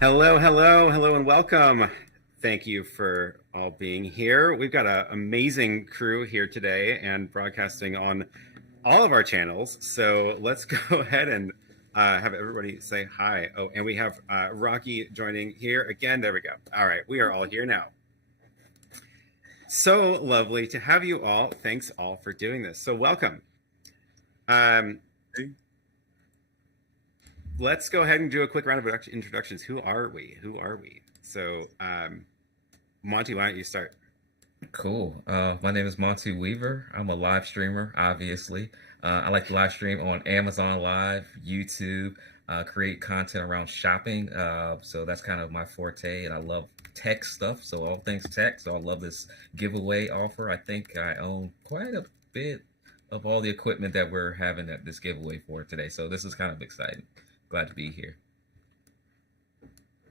Hello, hello, hello, and welcome. Thank you for all being here. We've got an amazing crew here today and broadcasting on all of our channels. So let's go ahead and have everybody say hi. Oh, and we have Rocky joining here again. There we go. All right, we are all here now. So lovely to have you all. Thanks all for doing this. So welcome. Let's go ahead and do a quick round of introductions. Who are we? So, Monty, why don't you start? Cool. My name is Monte Weaver. I'm a live streamer, obviously. I like to live stream on Amazon Live, YouTube, create content around shopping. So that's kind of my forte, and I love tech stuff. So all things tech. So I love this giveaway offer. I think I own quite a bit of all the equipment that we're having at this giveaway for today. So this is kind of exciting. Glad to be here.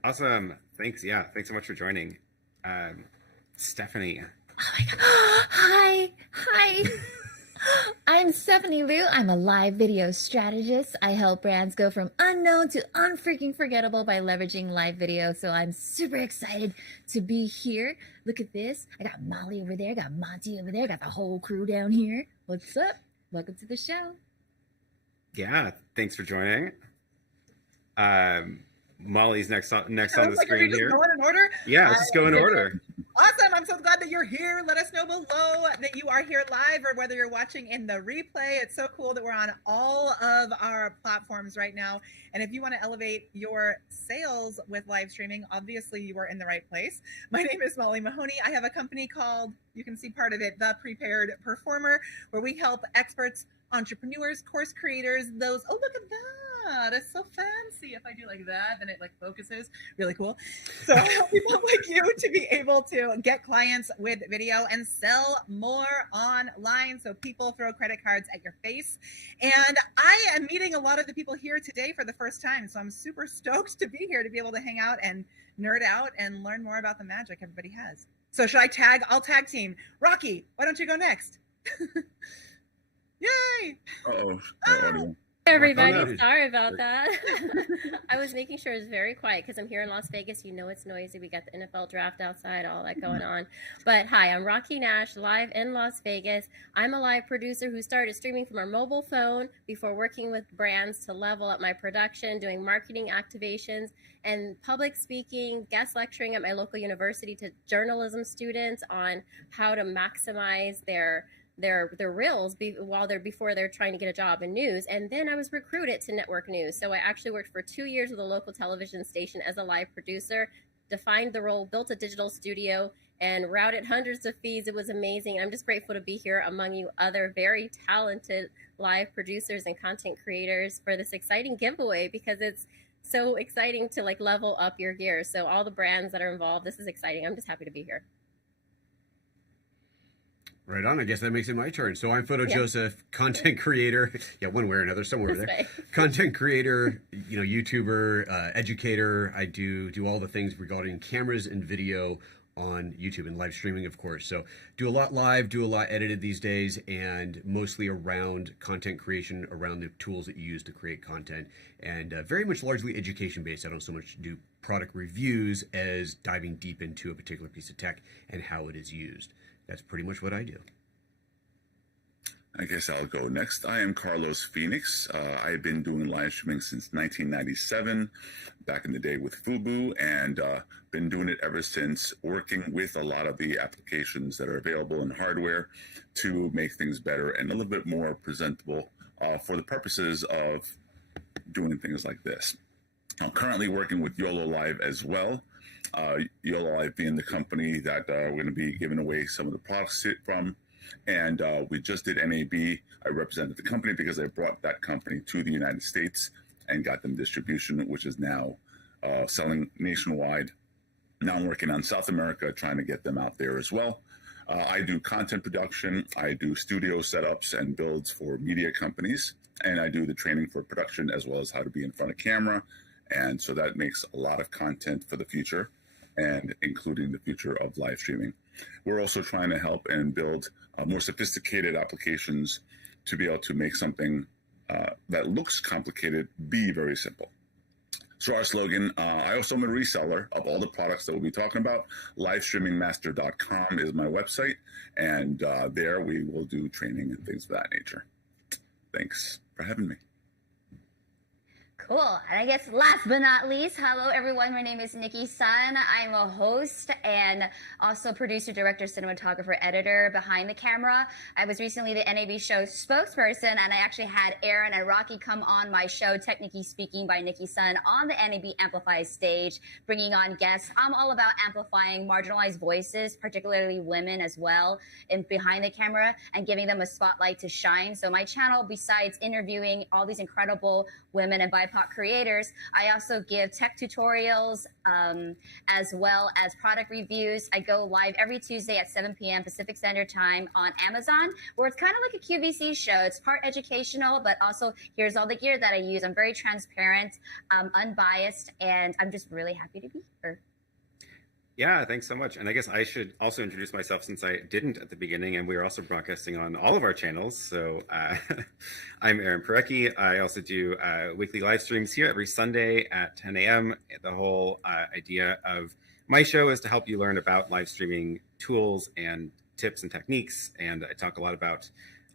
Awesome. Thanks. Yeah. Thanks so much for joining. Stephanie. Oh my God. Hi. I'm Stephanie Liu. I'm a live video strategist. I help brands go from unknown to unfreaking forgettable by leveraging live video. So I'm super excited to be here. Look at this. I got Molly over there, got Monty over there, got the whole crew down here. What's up? Welcome to the show. Yeah. Thanks for joining. Molly's next on the screen here. Going in order? Yeah, let's just go in order. Awesome. I'm so glad that you're here. Let us know below that you are here live or whether you're watching in the replay. It's so cool that we're on all of our platforms right now. And if you want to elevate your sales with live streaming, obviously you are in the right place. My name is Molly Mahoney. I have a company called, you can see part of it, The Prepared Performer, where we help experts, entrepreneurs, course creators, those, oh, look at that. It's so fancy. If I do like that, then it like focuses. Really cool. So I help people like you to be able to get clients with video and sell more online. So people throw credit cards at your face. And I am meeting a lot of the people here today for the first time. So I'm super stoked to be here to be able to hang out and nerd out and learn more about the magic everybody has. So should I tag? I'll tag team. Rocky, why don't you go next? Yay! Uh-oh. Everybody, Oh, no. sorry about that. I was making sure it was very quiet because I'm here in Las Vegas. You know it's noisy. We got the NFL draft outside, all that going on. But hi, I'm Rocky Nash, live in Las Vegas. I'm a live producer who started streaming from our mobile phone before working with brands to level up my production, doing marketing activations and public speaking, guest lecturing at my local university to journalism students on how to maximize their reels before they're trying to get a job in news. And then I was recruited to network news. So I actually worked for 2 years with a local television station as a live producer, defined the role, built a digital studio, and routed hundreds of feeds. It was amazing. I'm just grateful to be here among you other very talented live producers and content creators for this exciting giveaway, because it's so exciting to like level up your gear. So all the brands that are involved, this is exciting. I'm just happy to be here. Right on. I guess that makes it my turn. So I'm PhotoJoseph, content creator. Yeah, one way or another, somewhere This there. way. Content creator, YouTuber, educator. I do all the things regarding cameras and video on YouTube and live streaming, of course. So do a lot live, do a lot edited these days, and mostly around content creation, around the tools that you use to create content, and very much largely education based. I don't so much do product reviews as diving deep into a particular piece of tech and how it is used. That's pretty much what I do. I guess I'll go next. I am Carlos Phoenix. I've been doing live streaming since 1997, back in the day with Fubu, and been doing it ever since, working with a lot of the applications that are available in hardware to make things better and a little bit more presentable for the purposes of doing things like this. I'm currently working with YoloLiv as well. YoloLiv being the company that we're going to be giving away some of the products from. And we just did NAB. I represented the company because I brought that company to the United States and got them distribution, which is now selling nationwide. Now I'm working on South America, trying to get them out there as well. I do content production. I do studio setups and builds for media companies. And I do the training for production as well as how to be in front of camera. And so that makes a lot of content for the future, and including the future of live streaming. We're also trying to help and build more sophisticated applications to be able to make something that looks complicated be very simple. So our slogan, I also am a reseller of all the products that we'll be talking about. Livestreamingmaster.com is my website, and there we will do training and things of that nature. Thanks for having me. Cool. And I guess last but not least, hello everyone. My name is Nicki Sun. I'm a host and also producer, director, cinematographer, editor behind the camera. I was recently the NAB show spokesperson, and I actually had Aaron and Rocky come on my show, Technically Speaking by Nicki Sun, on the NAB Amplify stage, bringing on guests. I'm all about amplifying marginalized voices, particularly women as well, and behind the camera, and giving them a spotlight to shine. So my channel, besides interviewing all these incredible women and BIPOC creators, I also give tech tutorials as well as product reviews. I go live every Tuesday at 7 p.m. Pacific Standard Time on Amazon, where it's kind of like a QVC show. It's part educational, but also here's all the gear that I use. I'm very transparent, unbiased, and I'm just really happy to be here. Yeah, thanks so much. And I guess I should also introduce myself, since I didn't at the beginning, and we are also broadcasting on all of our channels. So I'm Aaron Parecki. I also do weekly live streams here every Sunday at 10 a.m. The whole idea of my show is to help you learn about live streaming tools and tips and techniques. And I talk a lot about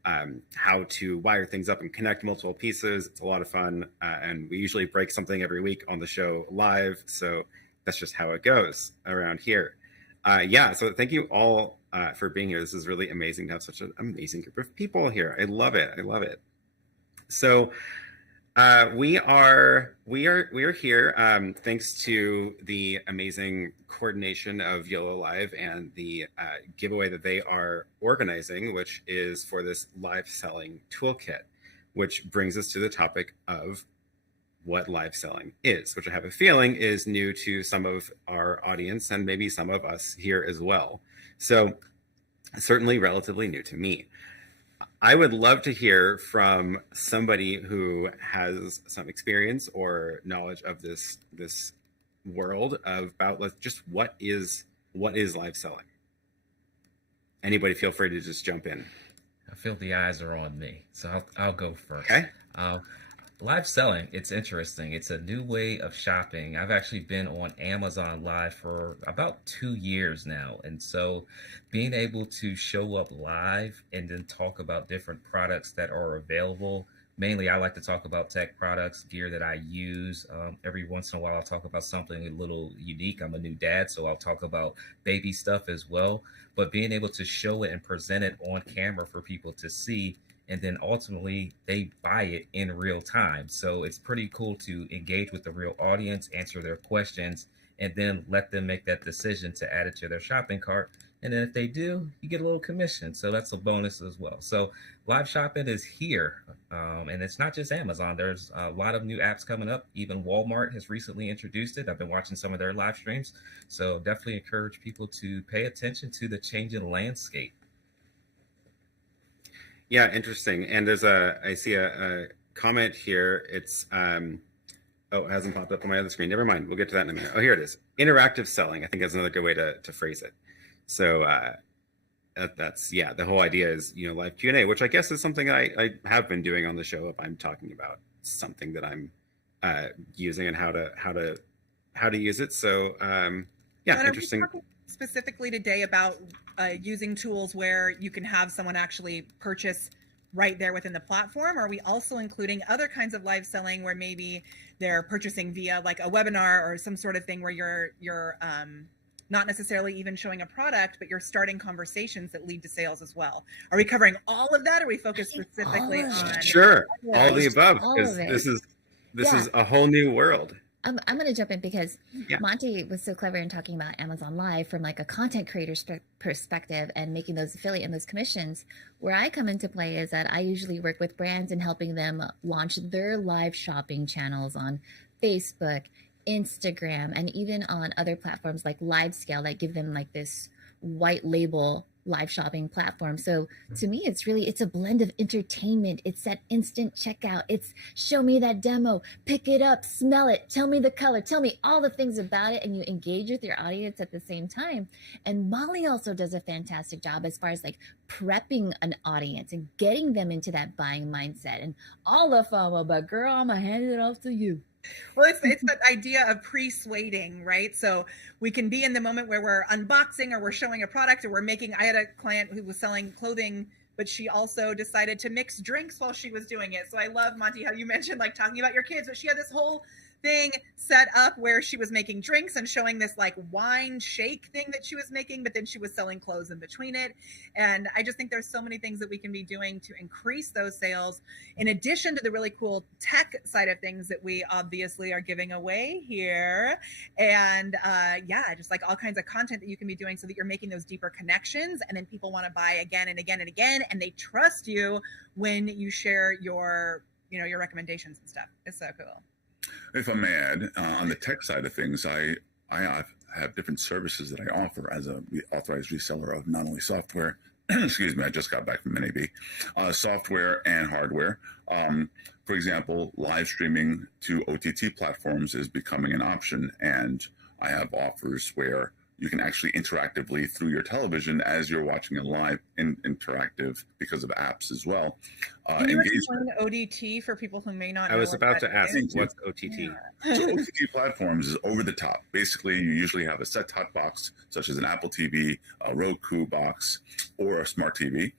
how to wire things up and connect multiple pieces. It's a lot of fun. And we usually break something every week on the show live. So that's just how it goes around here. Yeah, so thank you all for being here. This is really amazing to have such an amazing group of people here. I love it. I love it. So we are here thanks to the amazing coordination of YoloLiv and the giveaway that they are organizing, which is for this live selling toolkit, which brings us to the topic of what live selling is, which I have a feeling is new to some of our audience and maybe some of us here as well. So certainly relatively new to me. I would love to hear from somebody who has some experience or knowledge of this world about just what is live selling. Anybody feel free to just jump in. I feel the eyes are on me, so I'll go first. Okay. Live selling, it's interesting. It's a new way of shopping. I've actually been on Amazon Live for about 2 years now. And so being able to show up live and then talk about different products that are available. Mainly, I like to talk about tech products, gear that I use. Every once in a while, I'll talk about something a little unique. I'm a new dad, so I'll talk about baby stuff as well. But being able to show it and present it on camera for people to see, and then ultimately they buy it in real time. So it's pretty cool to engage with the real audience, answer their questions, and then let them make that decision to add it to their shopping cart. And then if they do, you get a little commission. So that's a bonus as well. So live shopping is here. And it's not just Amazon. There's a lot of new apps coming up. Even Walmart has recently introduced it. I've been watching some of their live streams. So definitely encourage people to pay attention to the changing landscape. Yeah, interesting. And I see a comment here. It's, it hasn't popped up on my other screen. Never mind. We'll get to that in a minute. Oh, here it is. Interactive selling. I think that's another good way to phrase it. So that's, yeah, the whole idea is, live Q&A, which I guess is something I have been doing on the show if I'm talking about something that I'm using and how to use it. So, yeah, but interesting. Are we talking specifically today about using tools where you can have someone actually purchase right there within the platform? Are we also including other kinds of live selling where maybe they're purchasing via like a webinar or some sort of thing where you're not necessarily even showing a product, but you're starting conversations that lead to sales as well? Are we covering all of that, or are we focused specifically on? Sure, all the above, because this is a whole new world. I'm going to jump in because Monte was so clever in talking about Amazon Live from like a content creator's perspective and making those affiliate and those commissions. Where I come into play is that I usually work with brands and helping them launch their live shopping channels on Facebook, Instagram, and even on other platforms like LiveScale that give them like this white label live shopping platform. So to me, it's a blend of entertainment. It's that instant checkout. It's show me that demo, pick it up, smell it, tell me the color, tell me all the things about it, and you engage with your audience at the same time. And Molly also does a fantastic job as far as like prepping an audience and getting them into that buying mindset and all the FOMO, but girl, I'm gonna hand it off to you. Well, it's that idea of pre-suading, right? So we can be in the moment where we're unboxing or we're showing a product or we're making. I had a client who was selling clothing, but she also decided to mix drinks while she was doing it. So I love, Monty, how you mentioned like talking about your kids, but she had this whole thing set up where she was making drinks and showing this like wine shake thing that she was making, but then she was selling clothes in between it. And I just think there's so many things that we can be doing to increase those sales, in addition to the really cool tech side of things that we obviously are giving away here. And yeah, just like all kinds of content that you can be doing so that you're making those deeper connections, and then people want to buy again and again and again, and they trust you when you share your, you know, your recommendations and stuff. It's so cool. If I may add, on the tech side of things, I have different services that I offer as a authorized reseller of not only software, excuse me, I just got back from NAB, software and hardware. For example, live streaming to OTT platforms is becoming an option, and I have offers where you can actually interactively through your television as you're watching a live interactive because of apps as well. Can you explain ODT for people who may not know? I was about to ask, what's OTT? Yeah. So OTT platforms is over the top. Basically, you usually have a set-top box, such as an Apple TV, a Roku box, or a smart TV,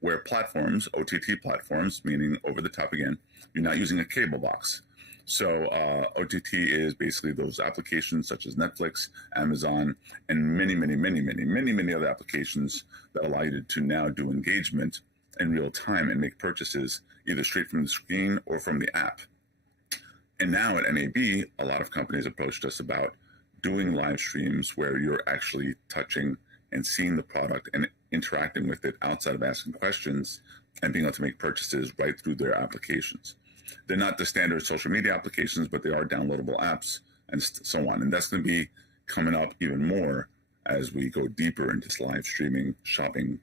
where platforms, OTT platforms, meaning over the top again, you're not using a cable box. So OTT is basically those applications such as Netflix, Amazon, and many other applications that allow you to now do engagement in real time and make purchases either straight from the screen or from the app. And now at NAB, a lot of companies approached us about doing live streams where you're actually touching and seeing the product and interacting with it outside of asking questions and being able to make purchases right through their applications. They're not the standard social media applications, but they are downloadable apps and so on. And that's going to be coming up even more as we go deeper into live streaming, shopping.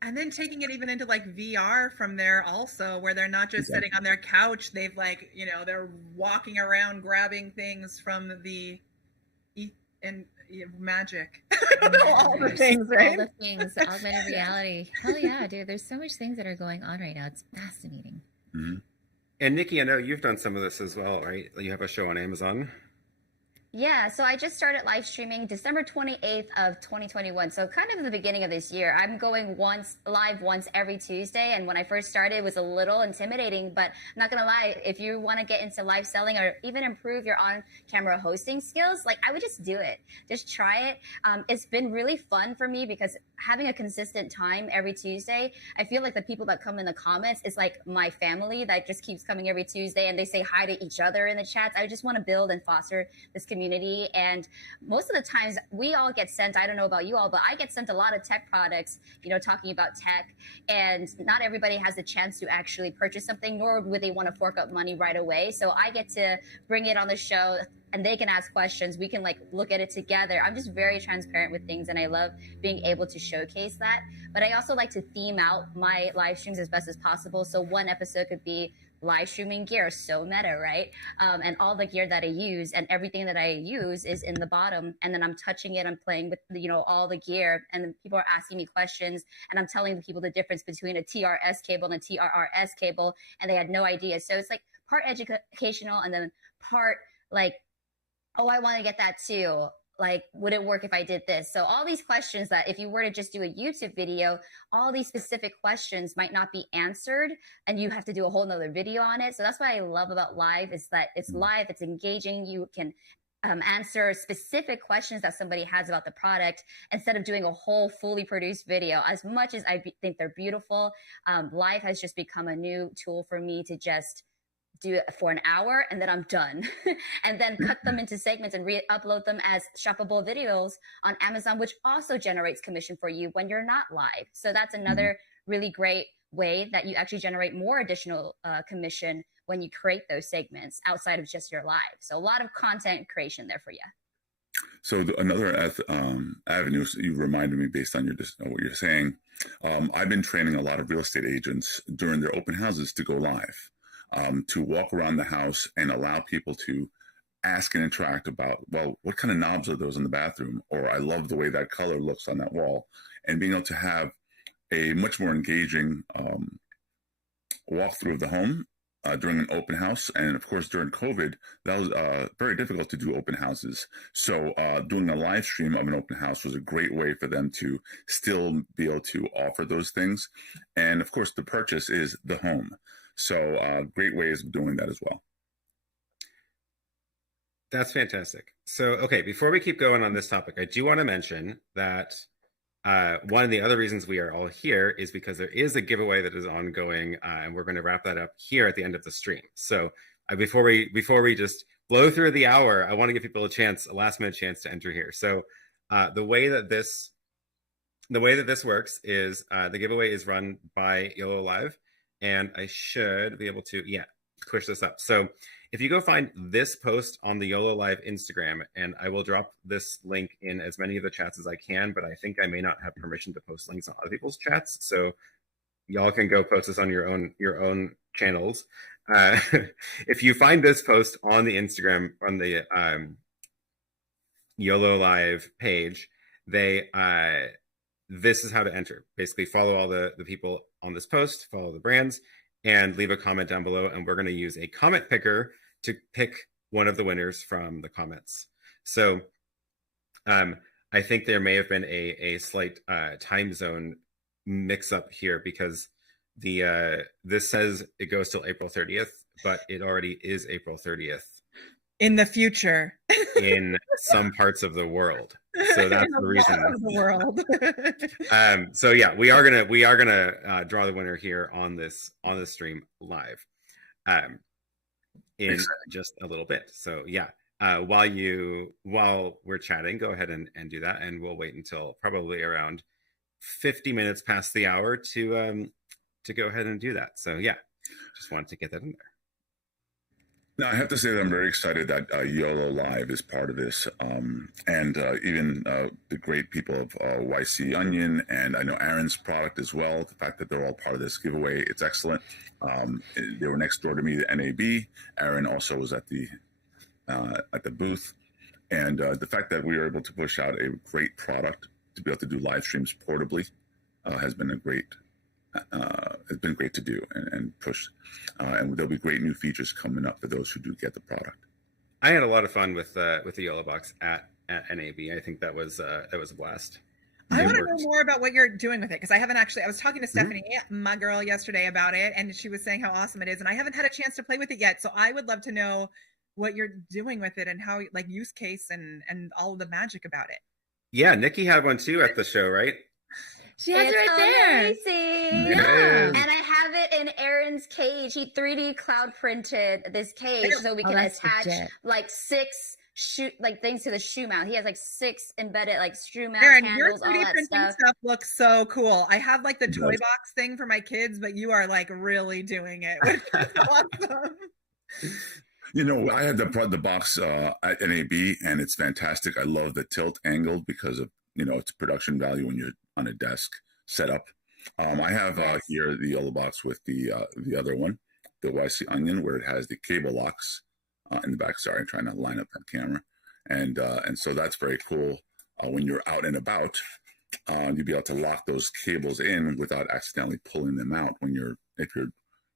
And then taking it even into like VR from there also, where they're not just sitting on their couch. They've like, you know, they're walking around grabbing things from the magic. All the things, right? All the things, augmented reality. Hell yeah, dude. There's so much things that are going on right now. It's fascinating. Mm-hmm. And Nicki, I know you've done some of this as well, right? You have a show on Amazon. Yeah, so I just started live streaming December 28th of 2021. So kind of the beginning of this year. I'm going live once every Tuesday. And when I first started, it was a little intimidating, but I'm not going to lie. If you want to get into live selling or even improve your on-camera hosting skills, like I would just do it. Just try it. It's been really fun for me because having a consistent time every Tuesday, I feel like the people that come in the comments is like my family that just keeps coming every Tuesday and they say hi to each other in the chats. I just want to build and foster this community. And most of the times we all get sent, I don't know about you all, but I get sent a lot of tech products, you know, talking about tech, and not everybody has the chance to actually purchase something, nor would they want to fork up money right away. So I get to bring it on the show and they can ask questions. We can like look at it together. I'm just very transparent with things and I love being able to showcase that. But I also like to theme out my live streams as best as possible. So one episode could be live streaming gear, so meta, right? And all the gear that I use and everything that I use is in the bottom. And then I'm touching it, I'm playing with, you know, all the gear. And then people are asking me questions and I'm telling people the difference between a TRS cable and a TRRS cable. And they had no idea. So it's like part educational and then part like, oh, I want to get that too. Like, would it work if I did this? So all these questions that if you were to just do a YouTube video, all these specific questions might not be answered and you have to do a whole nother video on it. So that's what I love about live is that it's live, it's engaging. You can answer specific questions that somebody has about the product instead of doing a whole fully produced video. As much as I think they're beautiful, live has just become a new tool for me to just do it for an hour and then I'm done and then cut them into segments and re-upload them as shoppable videos on Amazon, which also generates commission for you when you're not live. So that's another really great way that you actually generate more additional commission when you create those segments outside of just your live. So a lot of content creation there for you. So another avenue, you reminded me based on what you're saying, I've been training a lot of real estate agents during their open houses to go live. To walk around the house and allow people to ask and interact about, well, what kind of knobs are those in the bathroom? Or I love the way that color looks on that wall. And being able to have a much more engaging walkthrough of the home during an open house. And of course, during COVID, that was very difficult to do open houses. So doing a live stream of an open house was a great way for them to still be able to offer those things. And of course, the purchase is the home. So great ways of doing that as well. That's fantastic. So, okay, before we keep going on this topic, I do want to mention that one of the other reasons we are all here is because there is a giveaway that is ongoing, and we're going to wrap that up here at the end of the stream. So, before we just blow through the hour, I want to give people a last minute chance to enter here. So, the way that this works is the giveaway is run by YoloLiv, and I should be able to push this up. So, if you go find this post on the YoloLiv Instagram, and I will drop this link in as many of the chats as I can, but I think I may not have permission to post links on other people's chats. So y'all can go post this on your own channels. If you find this post on the Instagram, on the YoloLiv page, this is how to enter. Basically, follow all the people on this post, follow the brands, and leave a comment down below, and we're going to use a comment picker to pick one of the winners from the comments. So I think there may have been a slight time zone mix-up here, because this says it goes till April 30th, but it already is April 30th. In the future. In some parts of the world. So that's the reason. Of the world. So yeah, we are gonna draw the winner here on this stream live, in just a little bit. So yeah, while we're chatting, go ahead and do that, and we'll wait until probably around 50 minutes past the hour to go ahead and do that. So yeah, just wanted to get that in there. Now, I have to say that I'm very excited that YoloLiv is part of this, and even the great people of YC Onion, and I know Aaron's product as well. The fact that they're all part of this giveaway, it's excellent. They were next door to me, the NAB. Aaron also was at the booth, and the fact that we were able to push out a great product to be able to do live streams portably has been great to do and push, and there'll be great new features coming up for those who do get the product. I had a lot of fun with the YOLO box at NAB. I think that was a blast. I want to know more about what you're doing with it, because I haven't actually. I was talking to Stephanie, my girl, yesterday about it, and she was saying how awesome it is, and I haven't had a chance to play with it yet. So I would love to know what you're doing with it and how, like, use case and all of the magic about it. Yeah, Nicki had one too at the show, right? She has it right there. Amazing. Yeah. And I have it in Aaron's cage. He 3D cloud printed this cage so we can attach like 6 things to the shoe mount. He has like 6 embedded shoe mount Aaron, handles, your 3D all that printing stuff. looks so cool. I have like the toy box thing for my kids, but you are like really doing it, which is awesome. You know, I had the box at NAB, and it's fantastic. I love the tilt angle because of, its production value when you're on a desk setup. I have here the yellow box with the other one, the YC Onion, where it has the cable locks in the back. Sorry, I'm trying to line up that camera, and so that's very cool. When you're out and about, you'll be able to lock those cables in without accidentally pulling them out if you're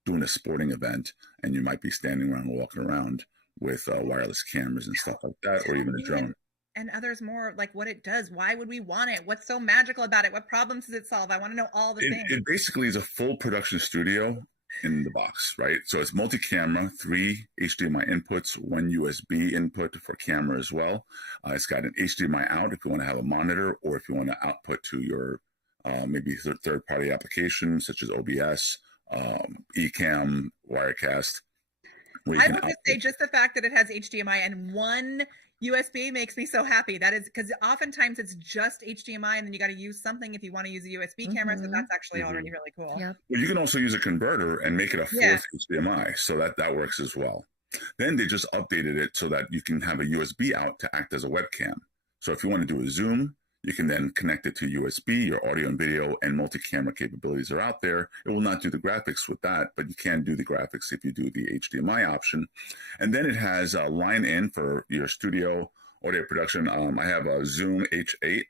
doing a sporting event and you might be standing around and walking around with wireless cameras and stuff like that, or even a drone. And others more, like what it does. Why would we want it? What's so magical about it? What problems does it solve? I want to know all the things. It basically is a full production studio in the box, right? So it's multi-camera, 3 HDMI inputs, 1 USB input for camera as well. It's got an HDMI out if you want to have a monitor, or if you want to output to your maybe third-party applications such as OBS, Ecamm, Wirecast. I would just say just the fact that it has HDMI and 1 USB makes me so happy. That is because oftentimes it's just HDMI, and then you got to use something if you want to use a USB camera. So that's actually already really cool. Yep. Well, you can also use a converter and make it a 4th HDMI, so that works as well. Then they just updated it so that you can have a USB out to act as a webcam. So if you want to do a Zoom, you can then connect it to USB. Your audio and video and multi-camera capabilities are out there. It will not do the graphics with that, but you can do the graphics if you do the HDMI option. And then it has a line in for your studio audio production. I have a Zoom H8,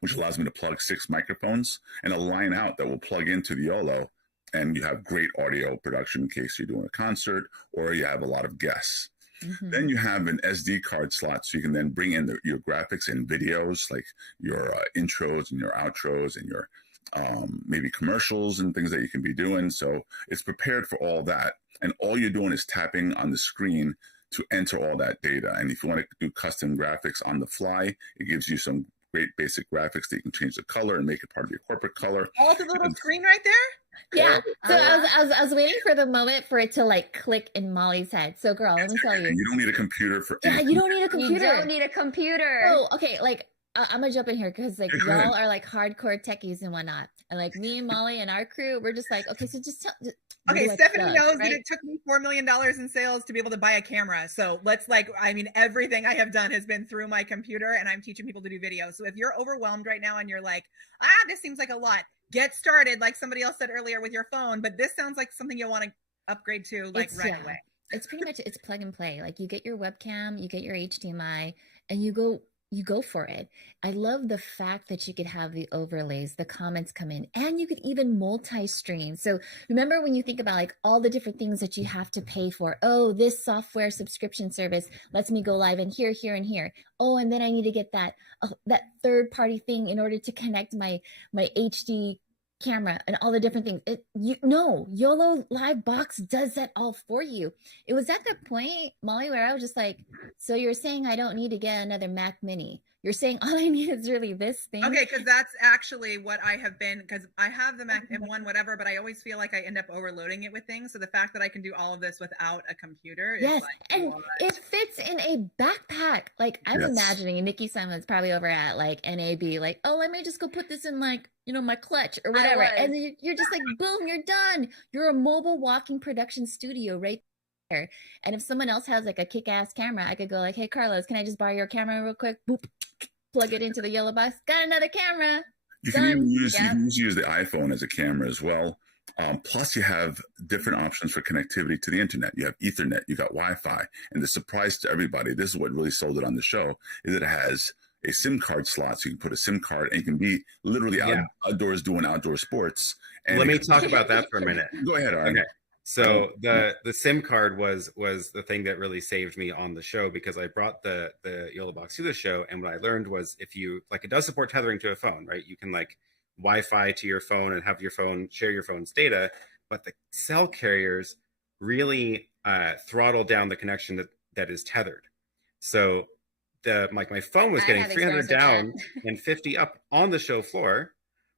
which allows me to plug 6 microphones, and a line out that will plug into the YOLO and you have great audio production in case you're doing a concert or you have a lot of guests. Then you have an SD card slot, so you can then bring in your graphics and videos, like your intros and your outros and your maybe commercials and things that you can be doing. So it's prepared for all that. And all you're doing is tapping on the screen to enter all that data. And if you want to do custom graphics on the fly, it gives you some great basic graphics that you can change the color and make it part of your corporate color. Oh, the little screen right there? Yeah. So I was waiting for the moment for it to like click in Molly's head. So girl, let me tell you. And you don't need a computer for Yeah, anything. you don't need a computer. You don't need a computer. Oh, okay. Like I'm gonna jump in here because like Yeah, go y'all ahead. are like hardcore techies and whatnot, and like me and Molly and our crew, we're just like, okay, so just tell. Okay, what's Stephanie up, knows right? that it took me $4 million in sales to be able to buy a camera. So let's everything I have done has been through my computer, and I'm teaching people to do video. So if you're overwhelmed right now and you're like, this seems like a lot, get started, like somebody else said earlier, with your phone. But this sounds like something you'll want to upgrade to right away. It's pretty much, it's plug and play. Like you get your webcam, you get your HDMI, and you go for it. I love the fact that you could have the overlays, the comments come in, and you could even multi-stream. So remember when you think about like all the different things that you have to pay for. Oh, this software subscription service lets me go live in here, here, and here. Oh, and then I need to get that third-party thing in order to connect my HD camera and all the different things. YoloLiv box does that all for you. It was at that point, Molly, where I was just like, so you're saying I don't need to get another Mac Mini? You're saying all I need is really this thing? Okay, because that's actually what I have been, because I have the Mac M1, whatever, but I always feel like I end up overloading it with things. So the fact that I can do all of this without a computer is Yes, like, and what? it fits in a backpack. Like I'm Yes. imagining Nicki Sun was probably over at like NAB, like, oh, let me just go put this in like, my clutch or whatever. And then you're just like, boom, you're done. You're a mobile walking production studio right there. And if someone else has like a kick-ass camera, I could go like, hey, Carlos, can I just borrow your camera real quick? Boop, plug it into the yellow box. Got another camera. You can Done. even use, Yeah. you can use the iPhone as a camera as well. Plus, you have different options for connectivity to the internet. You have Ethernet, you got Wi-Fi, and the surprise to everybody, this is what really sold it on the show, is that it has a SIM card slot, so you can put a SIM card and you can be literally outdoors doing outdoor sports. And Let me talk about that for a minute. Go ahead, Aaron. Okay. So the SIM card was the thing that really saved me on the show, because I brought the YOLO box to the show, and what I learned was, if you like, it does support tethering to a phone, right? You can like Wi-Fi to your phone and have your phone share your phone's data, but the cell carriers really throttle down the connection that is tethered. So my phone was getting 300 down and 50 up on the show floor,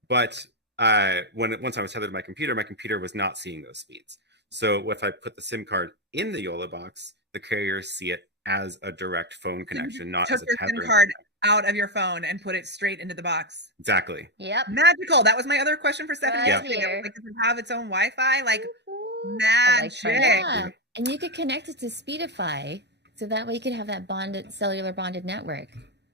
but once I was tethered to my computer was not seeing those speeds. So if I put the SIM card in the YOLO box, the carriers see it as a direct phone connection, not as a Took your tethering. SIM card out of your phone and put it straight into the box. Exactly. Yep. Magical. That was my other question for Stephanie. Right yesterday. here. Like, does it have its own Wi-Fi? Like, I like magic. Yeah. And you could connect it to Speedify, so that way you could have that cellular bonded network.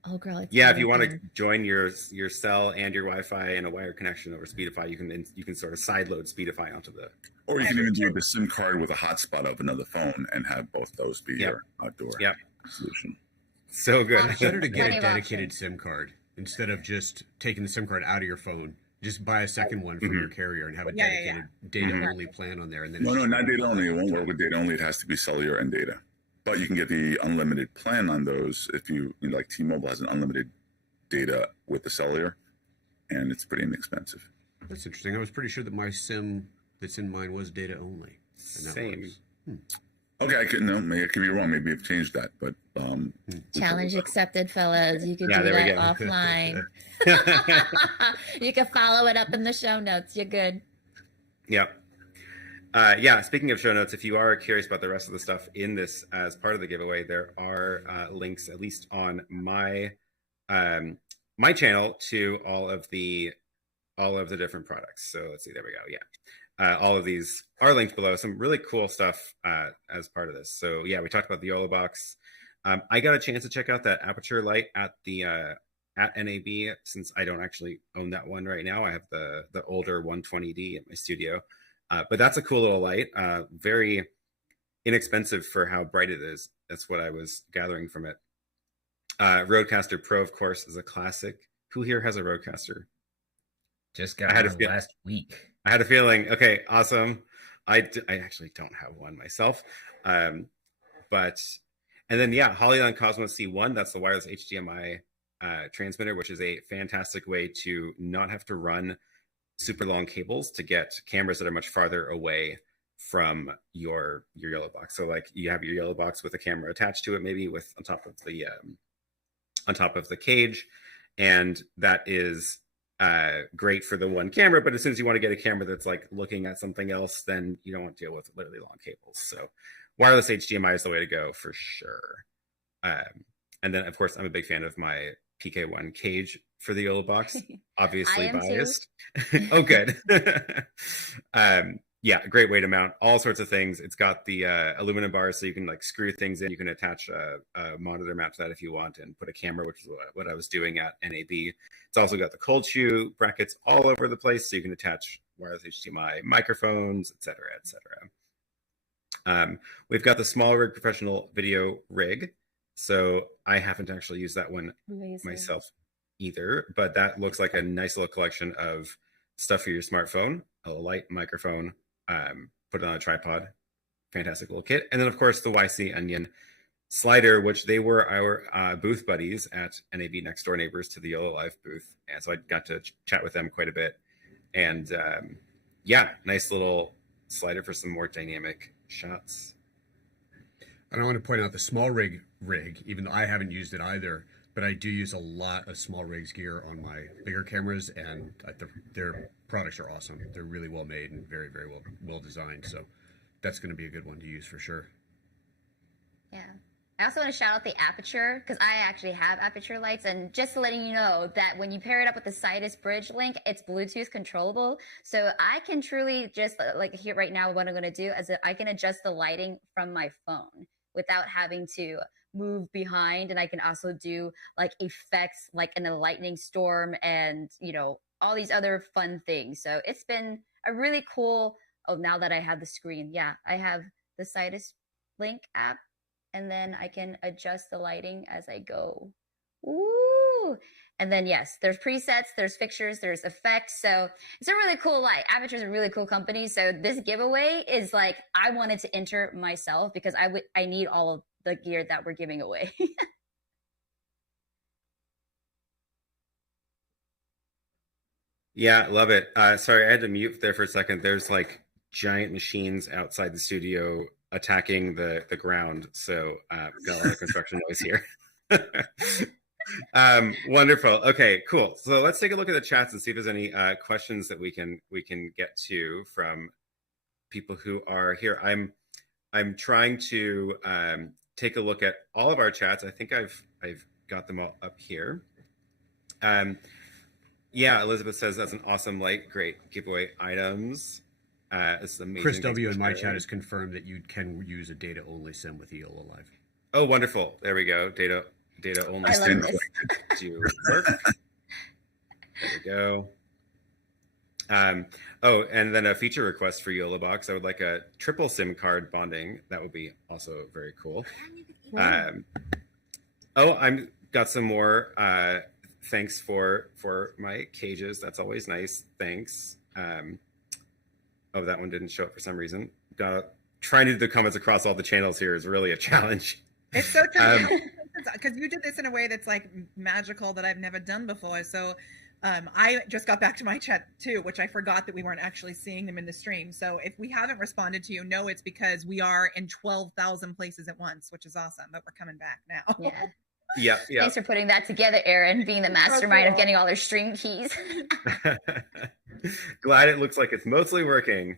Oh, girl. It's Yeah, if you want to amazing. join your cell and your Wi-Fi in a wired connection over Speedify, you can sort of sideload Speedify onto the. Or you can even do the SIM card with a hotspot of another phone and have both those be your outdoor solution. So good. It's better to get Plenty a of dedicated SIM card instead of just taking the SIM card out of your phone. Just buy a second one from your carrier and have a dedicated data-only plan on there. And then No, not data only. It won't work with data only. It has to be cellular and data. But you can get the unlimited plan on those if you like T-Mobile has an unlimited data with the cellular, and it's pretty inexpensive. That's interesting. I was pretty sure that my SIM that's in mine was data only. And that Same. works. Okay, maybe I could be wrong. Maybe I've changed that, but Challenge accepted, fellas. You could Yeah, do there we that go. offline. You can follow it up in the show notes. You're good. Yep. Speaking of show notes, if you are curious about the rest of the stuff in this as part of the giveaway, there are links, at least on my my channel, to all of the different products. So let's see, there we go. Yeah. All of these are linked below. Some really cool stuff as part of this. So yeah, we talked about the YOLO box. I got a chance to check out that Aputure light at the at NAB, since I don't actually own that one right now. I have the older 120D at my studio. But that's a cool little light, very inexpensive for how bright it is. That's what I was gathering from it. Rodecaster Pro, of course, is a classic. Who here has a Rodecaster? Just got I had a one feel- last week. I had a feeling. Okay, awesome. I actually don't have one myself. But, and then, yeah, Hollyland Cosmos C1, that's the wireless HDMI transmitter, which is a fantastic way to not have to run super long cables to get cameras that are much farther away from your yellow box. So like you have your yellow box with a camera attached to it, maybe with on top of the cage, and that is great for the one camera. But as soon as you want to get a camera that's like looking at something else, then you don't want to deal with literally long cables. So wireless HDMI is the way to go for sure. And then of course I'm a big fan of my PK1 cage for the YOLO box, obviously biased. Oh, good. Yeah, a great way to mount all sorts of things. It's got the aluminum bars, so you can like screw things in. You can attach a monitor mount to that if you want, and put a camera, which is what I was doing at NAB. It's also got the cold shoe brackets all over the place, so you can attach wireless HDMI, microphones, etc., etc. We've got the SmallRig professional video rig. So I haven't actually used that one myself either, but that looks like a nice little collection of stuff for your smartphone, a light microphone, put it on a tripod, fantastic little kit. And then of course the YC Onion slider, which they were our booth buddies at NAB, next door neighbors to the YoloLiv booth. And so I got to chat with them quite a bit. And yeah, nice little slider for some more dynamic shots. And I want to point out the SmallRig rig, even though I haven't used it either, but I do use a lot of SmallRig's gear on my bigger cameras, and their products are awesome. They're really well made and very, very well designed. So that's going to be a good one to use for sure. Yeah. I also want to shout out the Aputure, because I actually have Aputure lights, and just letting you know that when you pair it up with the Sidus Bridge link, it's Bluetooth controllable. So I can truly just, like here right now, what I'm going to do is I can adjust the lighting from my phone without having to move behind. And I can also do like effects like in a lightning storm and, you know, all these other fun things. So it's been a really cool, oh, now that I have the screen, yeah, I have the Sidus Link app, and then I can adjust the lighting as I go. Ooh. And then, yes, there's presets, there's fixtures, there's effects. So it's a really cool light. Aputure is a really cool company. So this giveaway is like, I wanted to enter myself because I need all of the gear that we're giving away. Yeah, love it. Sorry, I had to mute there for a second. There's like giant machines outside the studio attacking the ground. So got a lot of construction noise here. Wonderful. Okay, cool. So let's take a look at the chats and see if there's any questions that we can get to from people who are here. I'm trying to take a look at all of our chats. I think I've got them all up here. Yeah, Elizabeth says that's an awesome light. Great giveaway items. It's amazing. Chris W in my chat has confirmed that you can use a data only sim with YoloLiv. Oh, wonderful. There we go. Data only sim do work. There we go. Oh, and then a feature request for YoloBox. I would like a triple SIM card bonding. That would be also very cool. Oh, I'm got some more. Thanks for my cages. That's always nice. Thanks. Oh, that one didn't show up for some reason. Trying to do the comments across all the channels here is really a challenge. It's so tricky because you did this in a way that's like magical that I've never done before. So I just got back to my chat too, which I forgot that we weren't actually seeing them in the stream. So if we haven't responded to you, know it's because we are in 12,000 places at once, which is awesome. But we're coming back now. Yeah. Yeah. Thanks for putting that together, Aaron, being the mastermind of getting all their stream keys. Glad it looks like it's mostly working.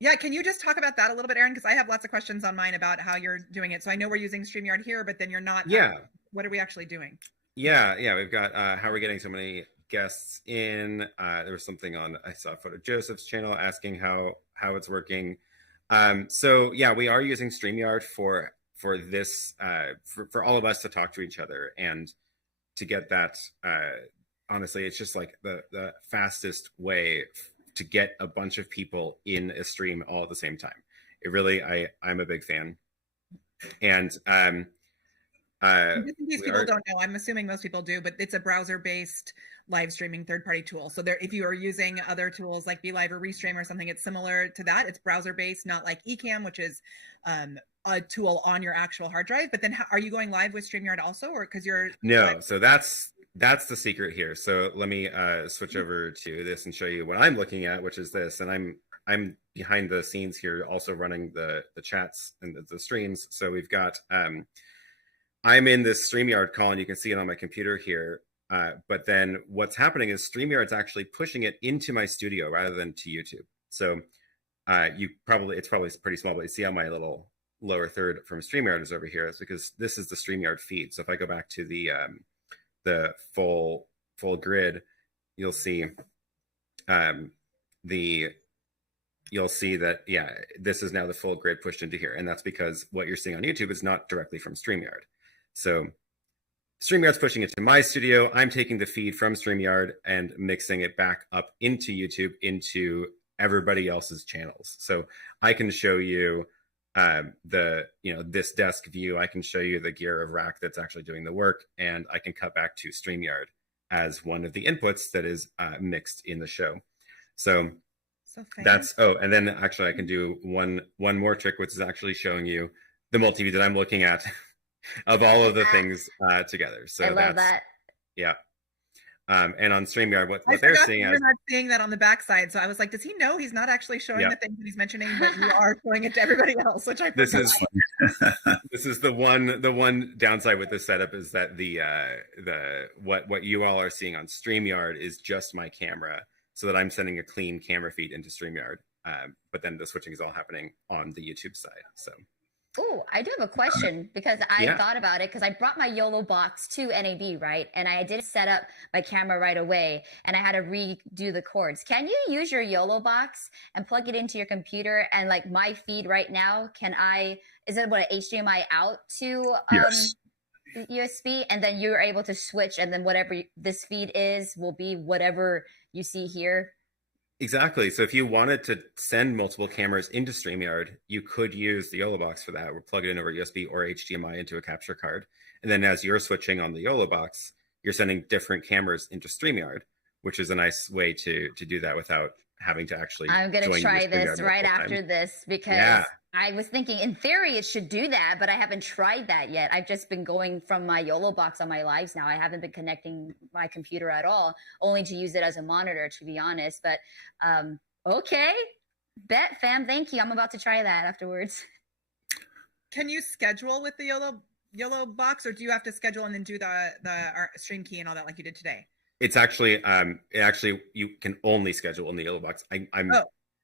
Yeah, can you just talk about that a little bit, Aaron? Because I have lots of questions on mine about how you're doing it. So I know we're using StreamYard here, but then you're not. Yeah. What are we actually doing? Yeah. We've got how we're getting so many guests in. There was something on, I saw PhotoJoseph's channel asking how it's working. So yeah, we are using StreamYard for this, for all of us to talk to each other and to get that. Honestly, it's just like the fastest way to get a bunch of people in a stream all at the same time. It really, I'm a big fan. And Just in case people don't know, I'm assuming most people do, but it's a browser-based live streaming third-party tool. So there, if you are using other tools like BeLive or Restream or something, it's similar to that. It's browser-based, not like Ecamm, which is a tool on your actual hard drive. But then, are you going live with StreamYard also, or because you're no? So that's the secret here. So let me switch over to this and show you what I'm looking at, which is this. And I'm behind the scenes here, also running the chats and the streams. So we've got I'm in this StreamYard call, and you can see it on my computer here. But then what's happening is StreamYard's actually pushing it into my studio rather than to YouTube. So it's probably pretty small, but you see how my little lower third from StreamYard is over here. It's because this is the StreamYard feed. So if I go back to the full grid, you'll see you'll see that, yeah, this is now the full grid pushed into here. And that's because what you're seeing on YouTube is not directly from StreamYard. So StreamYard's pushing it to my studio. I'm taking the feed from StreamYard and mixing it back up into YouTube, into everybody else's channels. So I can show you this desk view. I can show you the gear of rack that's actually doing the work, and I can cut back to StreamYard as one of the inputs that is mixed in the show. So that's, and then actually I can do one more trick, which is actually showing you the multi-view that I'm looking at of all of the things together. So I love that. Yeah. And on StreamYard, what they're seeing you're not seeing that on the backside. So I was like, does he know he's not actually showing the things that he's mentioning, but you are showing it to everybody else, which I think this is the one downside with this setup is that what you all are seeing on StreamYard is just my camera, so that I'm sending a clean camera feed into StreamYard. But then the switching is all happening on the YouTube side. So. Oh, I do have a question because I thought about it because I brought my YOLO box to NAB, right? And I didn't set up my camera right away and I had to redo the cords. Can you use your YOLO box and plug it into your computer? And like my feed right now, is it what, HDMI out to yes. USB? And then you're able to switch, and then whatever this feed is will be whatever you see here? Exactly. So if you wanted to send multiple cameras into StreamYard, you could use the YOLO box for that, or plug it in over USB or HDMI into a capture card. And then as you're switching on the YOLO box, you're sending different cameras into StreamYard, which is a nice way to do that without having to actually. I'm going to try this right after this because I was thinking in theory it should do that, but I haven't tried that yet. I've just been going from my YOLO box on my lives now. I haven't been connecting my computer at all, only to use it as a monitor, to be honest. But okay, bet fam, thank you. I'm about to try that afterwards. Can you schedule with the YOLO box, or do you have to schedule and then do the stream key and all that like you did today? It's actually you can only schedule in the YOLO box.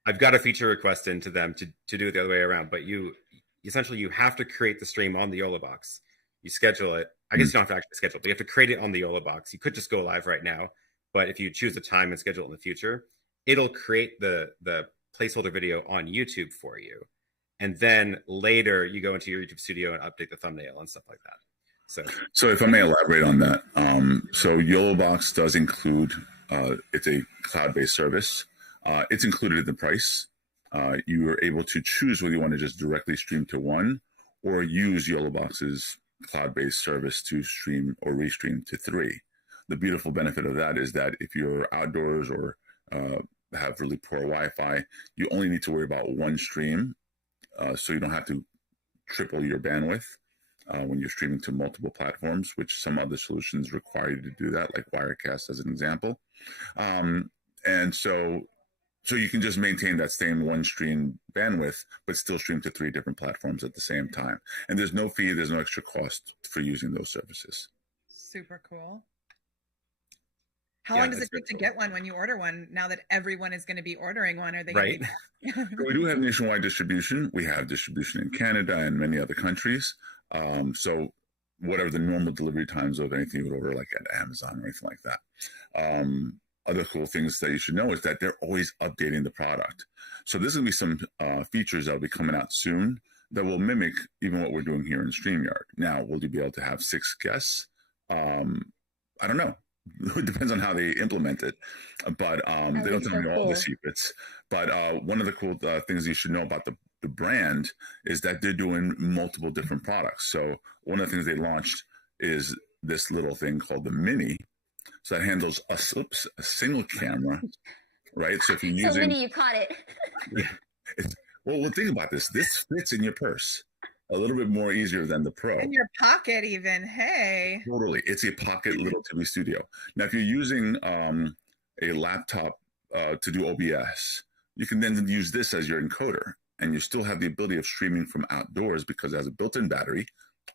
I've got a feature request into them to do it the other way around, but you have to create the stream on the YOLO box. You schedule it. I guess you don't have to actually schedule it, but you have to create it on the YOLO box. You could just go live right now, but if you choose a time and schedule it in the future, it'll create the placeholder video on YouTube for you. And then later you go into your YouTube studio and update the thumbnail and stuff like that. So if I may elaborate on that, so YOLO box does include, it's a cloud-based service. It's included in the price. You are able to choose whether you want to just directly stream to one or use YOLO box's cloud-based service to stream or restream to 3. The beautiful benefit of that is that if you're outdoors or have really poor Wi-Fi, you only need to worry about one stream, so you don't have to triple your bandwidth when you're streaming to multiple platforms, which some other solutions require you to do that, like Wirecast as an example. And so you can just maintain that same one stream bandwidth, but still stream to 3 different platforms at the same time. And there's no fee, there's no extra cost for using those services. Super cool. How long does it take to get one when you order one, now that everyone is going to be ordering one? Are they right? We do have nationwide distribution. We have distribution in Canada and many other countries. So whatever the normal delivery times of anything you would order, like at Amazon or anything like that. Other cool things that you should know is that they're always updating the product. So there's going to be some features that will be coming out soon that will mimic even what we're doing here in StreamYard. Now, will you be able to have 6 guests? I don't know. It depends on how they implement it, but they don't tell me all the secrets. But one of the cool things you should know about the brand is that they're doing multiple different products. So one of the things they launched is this little thing called the Mini. So that handles a single camera, right? So if you're using, So Mini, you caught it. well, think about this. This fits in your purse a little bit more easier than the Pro. In your pocket, even. Hey. Totally, it's a pocket little TV studio. Now, if you're using a laptop to do OBS, you can then use this as your encoder, and you still have the ability of streaming from outdoors because it has a built-in battery.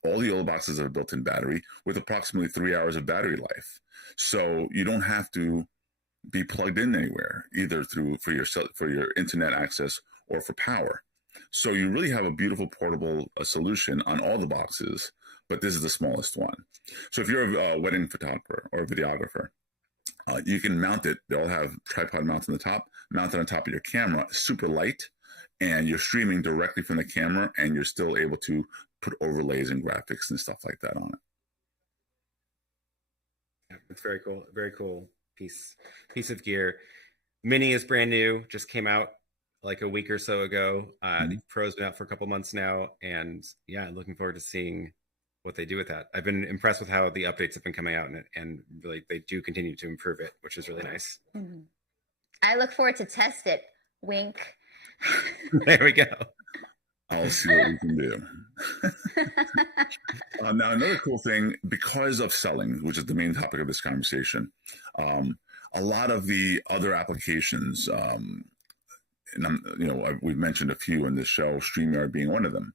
All the old boxes have a built-in battery with approximately 3 hours of battery life. So you don't have to be plugged in anywhere, either for your internet access or for power. So you really have a beautiful portable solution on all the boxes, but this is the smallest one. So if you're a wedding photographer or a videographer, you can mount it. They all have tripod mounts on the top, mounted on top of your camera, super light, and you're streaming directly from the camera, and you're still able to put overlays and graphics and stuff like that on it. Yeah, it's very cool. Very cool piece of gear. Mini is brand new, just came out like a week or so ago. The Pro's been out for a couple months now, and yeah, looking forward to seeing what they do with that. I've been impressed with how the updates have been coming out, and really they do continue to improve it, which is really nice. Mm-hmm. I look forward to test it. Wink. There we go. I'll see what we can do. Now, another cool thing, because of selling, which is the main topic of this conversation, a lot of the other applications, and we've mentioned a few in this show, StreamYard being one of them.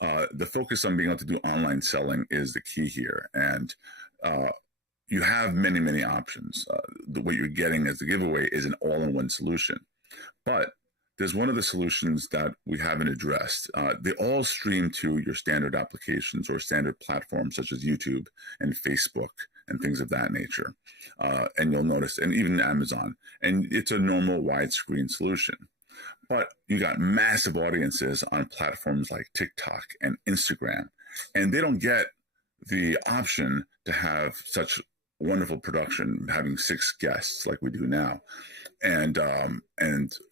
The focus on being able to do online selling is the key here, and you have many, many options. What you're getting as the giveaway is an all-in-one solution, but there's one of the solutions that we haven't addressed. They all stream to your standard applications or standard platforms such as YouTube and Facebook and things of that nature. And you'll notice, and even Amazon, and it's a normal widescreen solution. But you got massive audiences on platforms like TikTok and Instagram, and they don't get the option to have such wonderful production, having 6 guests like we do now. And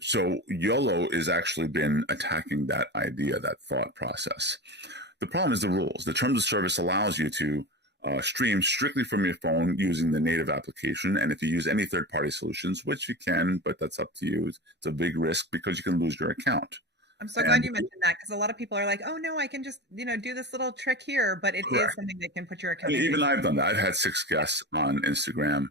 so YOLO has actually been attacking that idea, that thought process. The problem is the rules. The terms of service allows you to stream strictly from your phone using the native application. And if you use any third-party solutions, which you can, but that's up to you, it's a big risk because you can lose your account. I'm so glad you mentioned that, because a lot of people are like, oh no, I can just, do this little trick here, but it is something that can put your account. Even I've done that. I've had 6 guests on Instagram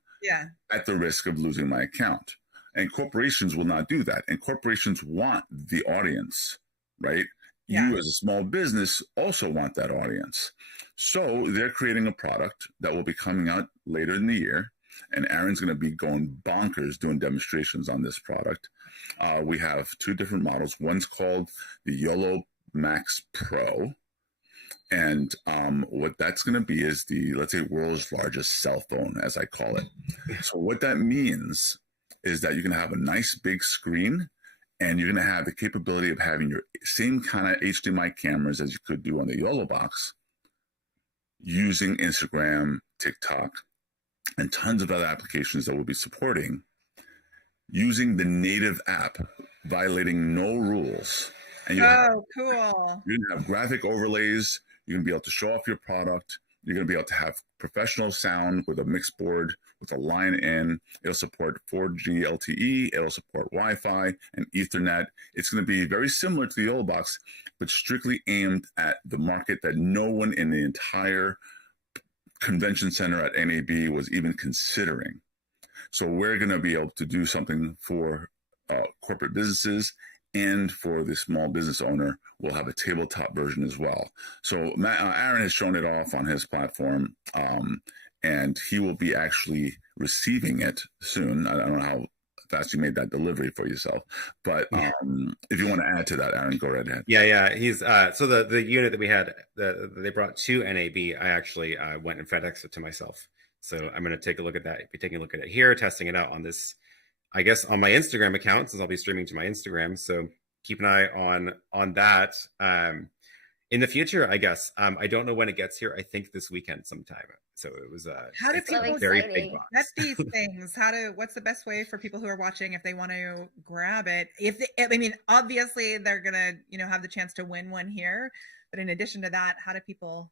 at the risk of losing my account. And corporations will not do that. And corporations want the audience, right? Yeah. You as a small business also want that audience. So they're creating a product that will be coming out later in the year. And Aaron's going to be going bonkers doing demonstrations on this product. We have 2 different models. One's called the YOLO Max Pro. And what that's going to be is the, let's say, world's largest cell phone, as I call it. So what that means is that you're going to have a nice big screen, and you're going to have the capability of having your same kind of HDMI cameras as you could do on the YOLO box, using Instagram, TikTok, and tons of other applications that we'll be supporting, using the native app, violating no rules. And cool. You're going to have graphic overlays. You're going to be able to show off your product. You're going to be able to have professional sound with a mixed board, with a line in. It'll support 4G LTE. It'll support Wi-Fi and Ethernet. It's going to be very similar to the YOLO box, but strictly aimed at the market that no one in the entire convention center at NAB was even considering. So we're going to be able to do something for corporate businesses, and for the small business owner, we'll have a tabletop version as well. So Aaron has shown it off on his platform, and he will be actually receiving it soon. I don't know how fast you made that delivery for yourself, but if you want to add to that, Aaron, go right ahead. Yeah. He's so the unit that we had, they brought to NAB. I actually went and FedExed it to myself. So I'm going to take a look at that. Be taking a look at it here, testing it out on this, I guess, on my Instagram account, since I'll be streaming to my Instagram. So keep an eye on that. In the future, I guess. I don't know when it gets here. I think this weekend sometime. So it was how do people very big box. Get these things? What's the best way for people who are watching, if they want to grab it? Obviously they're gonna have the chance to win one here, but in addition to that, how do people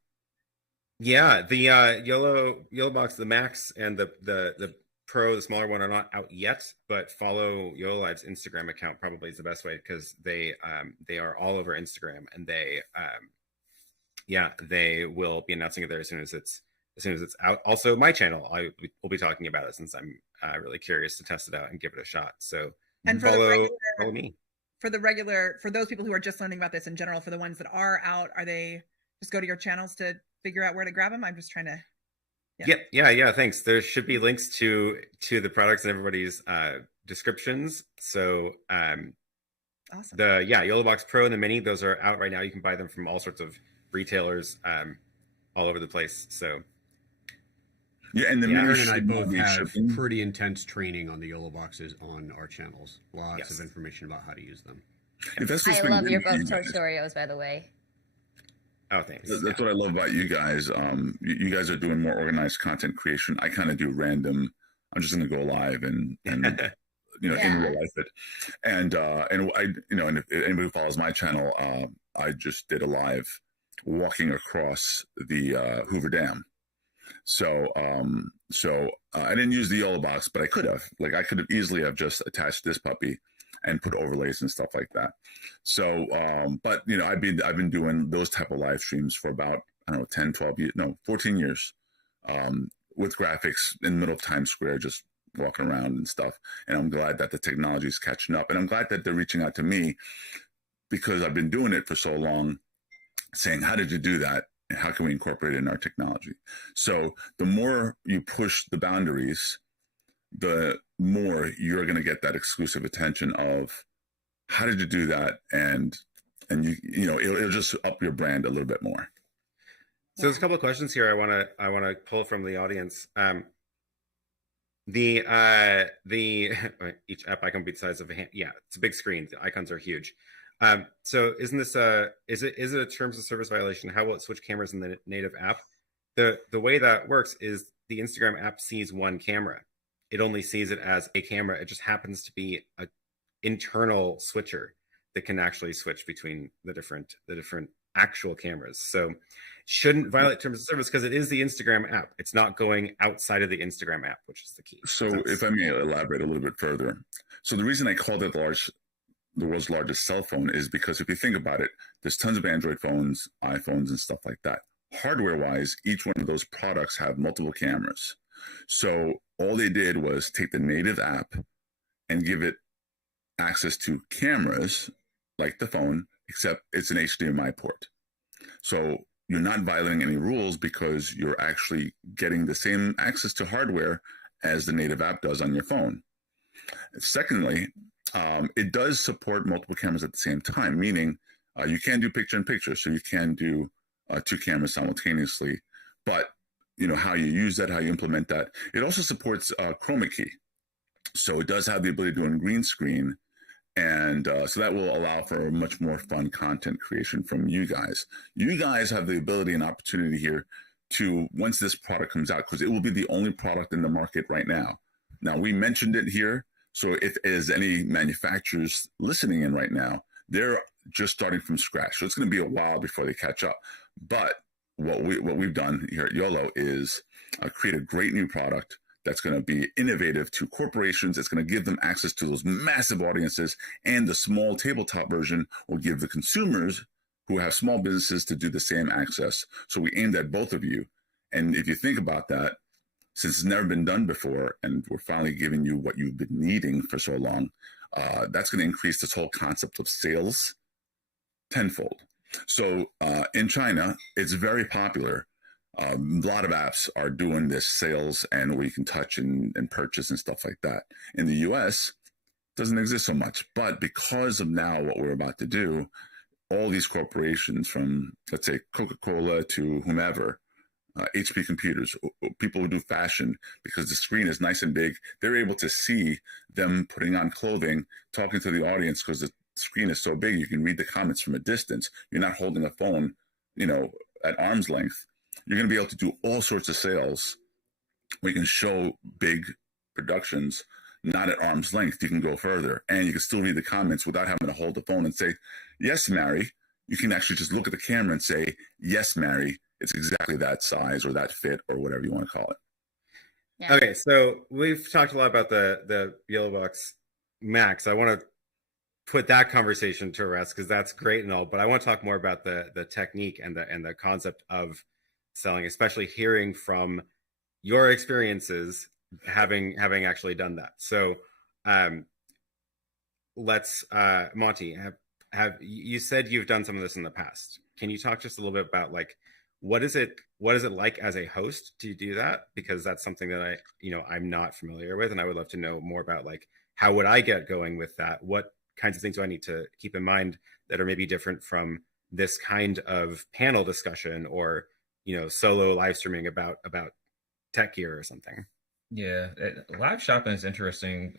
Yeah, the YOLO box, the Max and the Pro, the smaller one, are not out yet, but follow YoloLiv's Instagram account probably is the best way, because they are all over Instagram, and they will be announcing it there as soon as it's out. Also, my channel, I will be talking about it, since I'm really curious to test it out and give it a shot. So And for follow me. For those people who are just learning about this in general, for the ones that are out, are they just go to your channels to figure out where to grab them? I'm just trying to. Yeah. Thanks. There should be links to the products in everybody's descriptions. So Awesome. the YoloBox Pro and the Mini, those are out right now. You can buy them from all sorts of retailers all over the place. So yeah, and the Aaron Mini and I should both be have shipping. pretty intense training on the YOLO boxes on our channels. Lots Yes. of information about how to use them. If that's what's I been love good your for both you Toy guys. Storios, by the way. oh, thanks. That's what I love about you guys. You guys are doing more organized content creation. I kind of do random. I'm just going to go live and in real life it. And I and if anybody who follows my channel, I just did a live walking across the Hoover Dam. So I didn't use the YOLO box, but I could have. Like, I could have easily have just attached this puppy and put overlays and stuff like that. So, but I've been doing those type of live streams for about, I don't know, 10, 12 years, no, 14 years, with graphics in the middle of Times Square, just walking around and stuff. And I'm glad that the technology is catching up, and I'm glad that they're reaching out to me, because I've been doing it for so long, saying, how did you do that? And how can we incorporate it in our technology? So the more you push the boundaries, the more you're going to get that exclusive attention of, how did you do that? And it'll just up your brand a little bit more. So there's a couple of questions here I want to pull from the audience. The each app icon be the size of a hand. Yeah, it's a big screen. The icons are huge. So isn't this is it a terms of service violation? How will it switch cameras in the native app? The way that works is the Instagram app sees one camera. It only sees it as a camera. It just happens to be a internal switcher that can actually switch between the different actual cameras. So shouldn't violate terms of service, because it is the Instagram app. It's not going outside of the Instagram app, which is the key. So if I may elaborate a little bit further. So the reason I called it the world's largest cell phone is because, if you think about it, there's tons of Android phones, iPhones, and stuff like that. Hardware-wise, each one of those products have multiple cameras. So all they did was take the native app and give it access to cameras like the phone, except it's an HDMI port. So you're not violating any rules, because you're actually getting the same access to hardware as the native app does on your phone. Secondly, it does support multiple cameras at the same time, meaning you can do picture-in-picture, so you can do two cameras simultaneously. But how you use that, how you implement that. It also supports chroma key, so it does have the ability to do in green screen, and so that will allow for much more fun content creation from you guys. You guys have the ability and opportunity here to, once this product comes out, because it will be the only product in the market right now. Now, we mentioned it here. So if there's any manufacturers listening in right now, they're just starting from scratch. So it's going to be a while before they catch up. But what we've done here at YOLO is create a great new product that's going to be innovative to corporations. It's going to give them access to those massive audiences, and the small tabletop version will give the consumers who have small businesses to do the same access. So we aimed at both of you. And if you think about that, since it's never been done before, and we're finally giving you what you've been needing for so long, that's going to increase this whole concept of sales tenfold. So in China, it's very popular. A lot of apps are doing this sales, and where you can touch and purchase and stuff like that. In the US, it doesn't exist so much. But because of now what we're about to do, all these corporations, from, let's say, Coca-Cola to whomever, HP computers, people who do fashion, because the screen is nice and big, they're able to see them putting on clothing, talking to the audience, because the screen is so big, you can read the comments from a distance. You're not holding a phone, at arm's length. You're going to be able to do all sorts of sales where you can show big productions, not at arm's length. You can go further, and you can still read the comments without having to hold the phone and say, "Yes, Mary." You can actually just look at the camera and say, "Yes, Mary," it's exactly that size or that fit or whatever you want to call it. Yeah. Okay, so we've talked a lot about the YoloBox Max. I want to put that conversation to rest because that's great and all, but I want to talk more about the technique and the concept of selling, especially hearing from your experiences having actually done that. So let's Monty, have you said you've done some of this in the past. Can you talk just a little bit about like what is it like as a host to do that? Because that's something that I'm not familiar with, and I would love to know more about like how would I get going with that? What kinds of things do I need to keep in mind that are maybe different from this kind of panel discussion or solo live streaming about tech gear or something? Yeah, live shopping is interesting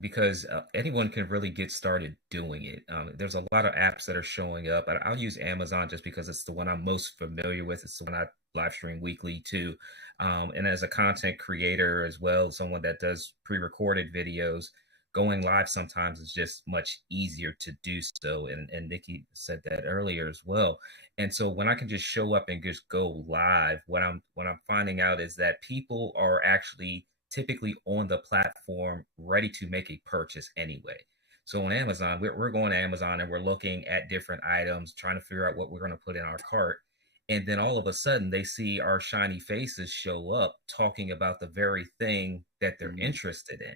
because anyone can really get started doing it. There's a lot of apps that are showing up. I'll use Amazon just because it's the one I'm most familiar with. It's the one I live stream weekly too. And as a content creator as well, someone that does pre-recorded videos, going live sometimes is just much easier to do so. And Nicki said that earlier as well. And so when I can just show up and just go live, what I'm finding out is that people are actually typically on the platform ready to make a purchase anyway. So on Amazon, we're going to Amazon and we're looking at different items, trying to figure out what we're going to put in our cart. And then all of a sudden they see our shiny faces show up talking about the very thing that they're interested in.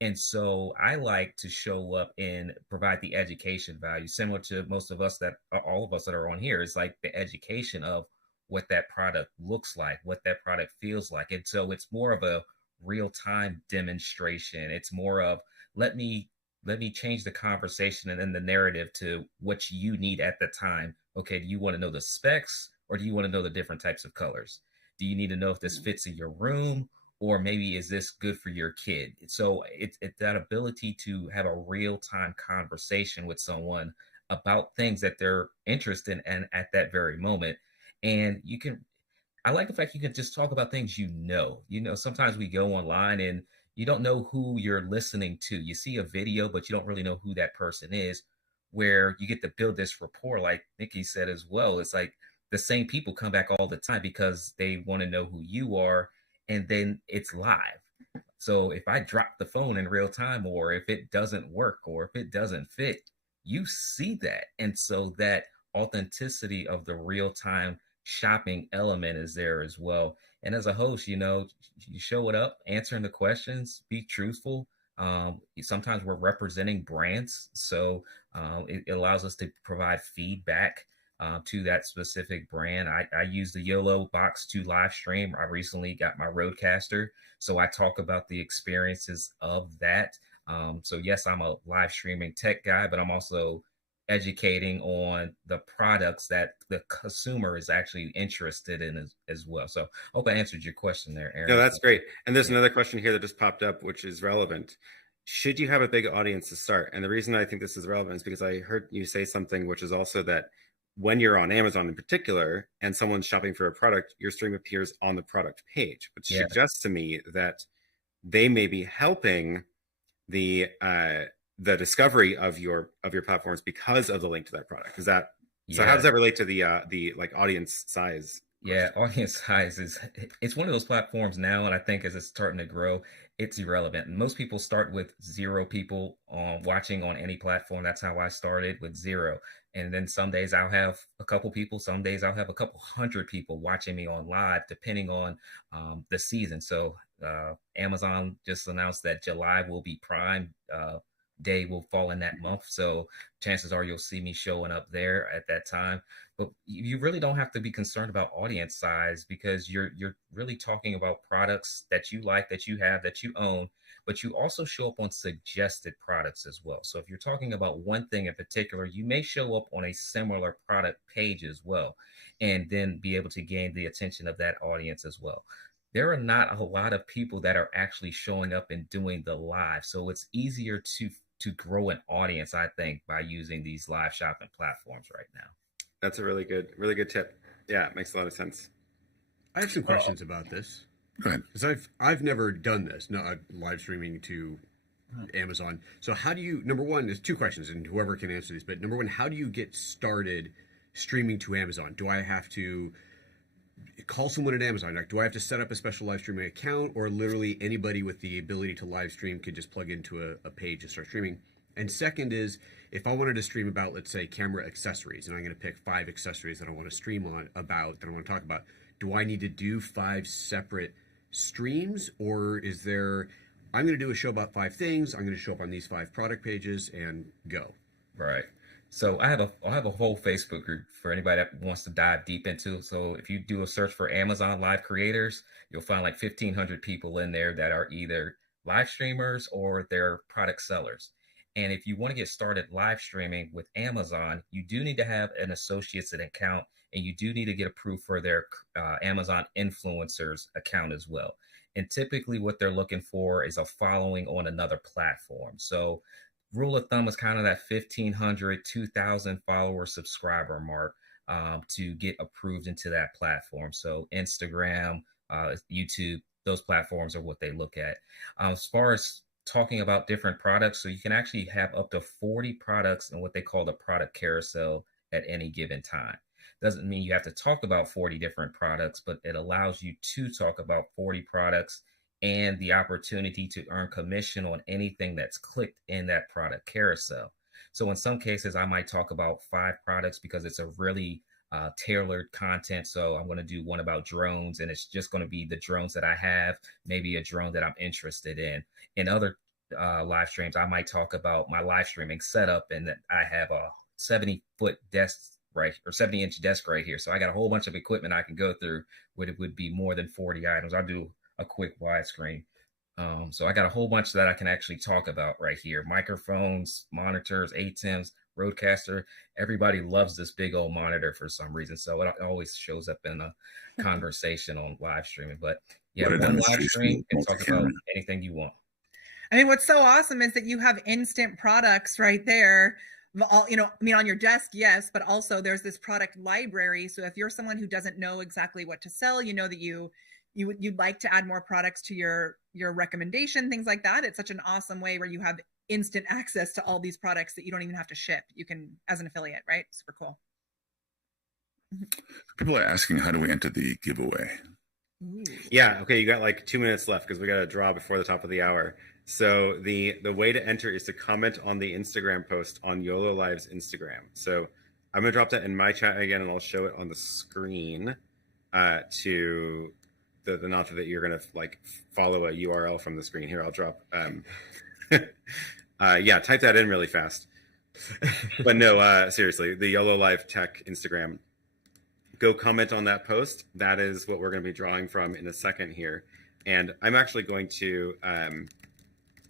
And so I like to show up and provide the education value, similar to most of us all of us that are on here. It's like the education of what that product looks like, what that product feels like. And so it's more of a real-time demonstration. It's more of let me change the conversation and then the narrative to what you need at the time. Okay, do you want to know the specs or do you want to know the different types of colors? Do you need to know if this fits in your room? Or maybe is this good for your kid? So it's that ability to have a real-time conversation with someone about things that they're interested in at that very moment. And I like the fact you can just talk about things sometimes we go online and you don't know who you're listening to. You see a video, but you don't really know who that person is, where you get to build this rapport, like Nicki said as well. It's like the same people come back all the time because they want to know who you are. And then it's live. So if I drop the phone in real time, or if it doesn't work, or if it doesn't fit, you see that. And so that authenticity of the real time shopping element is there as well. And as a host, you show it up, answering the questions, be truthful. Sometimes we're representing brands. So it allows us to provide feedback to that specific brand. I use the YoloBox to live stream. I recently got my Rodecaster, so I talk about the experiences of that. So yes, I'm a live streaming tech guy, but I'm also educating on the products that the consumer is actually interested in as well. So I hope I answered your question there, Aaron. No, that's great. And there's another question here that just popped up, which is relevant. Should you have a big audience to start? And the reason I think this is relevant is because I heard you say something, which is also that when you're on Amazon in particular and someone's shopping for a product, your stream appears on the product page, which suggests to me that they may be helping the discovery of your platforms because of the link to that product. Is that so? How does that relate to the like audience size? Yeah, audience size it's one of those platforms now, and I think as it's starting to grow, it's irrelevant. Most people start with 0 people watching on any platform. That's how I started, with 0. And then some days I'll have a couple people, some days I'll have a couple hundred people watching me on live, depending on the season. So Amazon just announced that July will be Prime Day, will fall in that month. So chances are you'll see me showing up there at that time. But you really don't have to be concerned about audience size, because you're really talking about products that you like, that you have, that you own, but you also show up on suggested products as well. So if you're talking about one thing in particular, you may show up on a similar product page as well, and then be able to gain the attention of that audience as well. There are not a lot of people that are actually showing up and doing the live. So it's easier to grow an audience, I think, by using these live shopping platforms right now. That's a really good tip. Yeah, it makes a lot of sense. I have some questions about this. Go ahead. Because I've never done this, live streaming to Amazon. So how do you, number one, there's 2 questions, and whoever can answer these, but number one, how do you get started streaming to Amazon? Do I have to call someone at Amazon. Like, do I have to set up a special live streaming account, or literally anybody with the ability to live stream could just plug into a page and start streaming? And second is, if I wanted to stream about, let's say, camera accessories, and I'm going to pick 5 accessories that I want to stream on about, that I want to talk about, do I need to do 5 separate streams, or is there, I'm going to do a show about 5 things, I'm going to show up on these 5 product pages and go? Right. So I have a whole Facebook group for anybody that wants to dive deep into. So if you do a search for Amazon Live creators, you'll find like 1,500 people in there that are either live streamers or they're product sellers. And if you want to get started live streaming with Amazon, you do need to have an associates account, and you do need to get approved for their Amazon influencers account as well. And typically what they're looking for is a following on another platform. So rule of thumb is kind of that 1,500, 2,000 follower subscriber mark to get approved into that platform. So Instagram, YouTube, those platforms are what they look at. As far as talking about different products, so you can actually have up to 40 products in what they call the product carousel at any given time. Doesn't mean you have to talk about 40 different products, but it allows you to talk about 40 products and the opportunity to earn commission on anything that's clicked in that product carousel. So in some cases, I might talk about 5 products because it's a really tailored content. So I'm going to do one about drones, and it's just going to be the drones that I have, maybe a drone that I'm interested in. In other live streams, I might talk about my live streaming setup, and that I have a 70-foot desk, right, or 70-inch desk right here. So I got a whole bunch of equipment I can go through, where it would be more than 40 items. I'll do a quick widescreen. So I got a whole bunch that I can actually talk about right here. Microphones, monitors, ATEMs, Rodecaster. Everybody loves this big old monitor for some reason. So it always shows up in a conversation on live streaming. But yeah, one live stream and talk about anything you want. I mean, what's so awesome is that you have instant products right there. All, you know, I mean, on your desk, yes, but also there's this product library. So if you're someone who doesn't know exactly what to sell, you know that you'd like to add more products to your recommendation, things like that. It's such an awesome way where you have instant access to all these products that you don't even have to ship. You can, as an affiliate, right? Super cool. People are asking, how do we enter the giveaway? Ooh. Yeah, okay, you got like 2 minutes left because we got to draw before the top of the hour. So the way to enter is to comment on the Instagram post on YoloLiv's Instagram. So I'm going to drop that in my chat again, and I'll show it on the screen to the nod that you're going to like follow a URL from the screen. Here, I'll drop. Yeah, type that in really fast. But no, seriously, the YoloLiv Tech Instagram. Go comment on that post. That is what we're going to be drawing from in a second here. And I'm actually going to,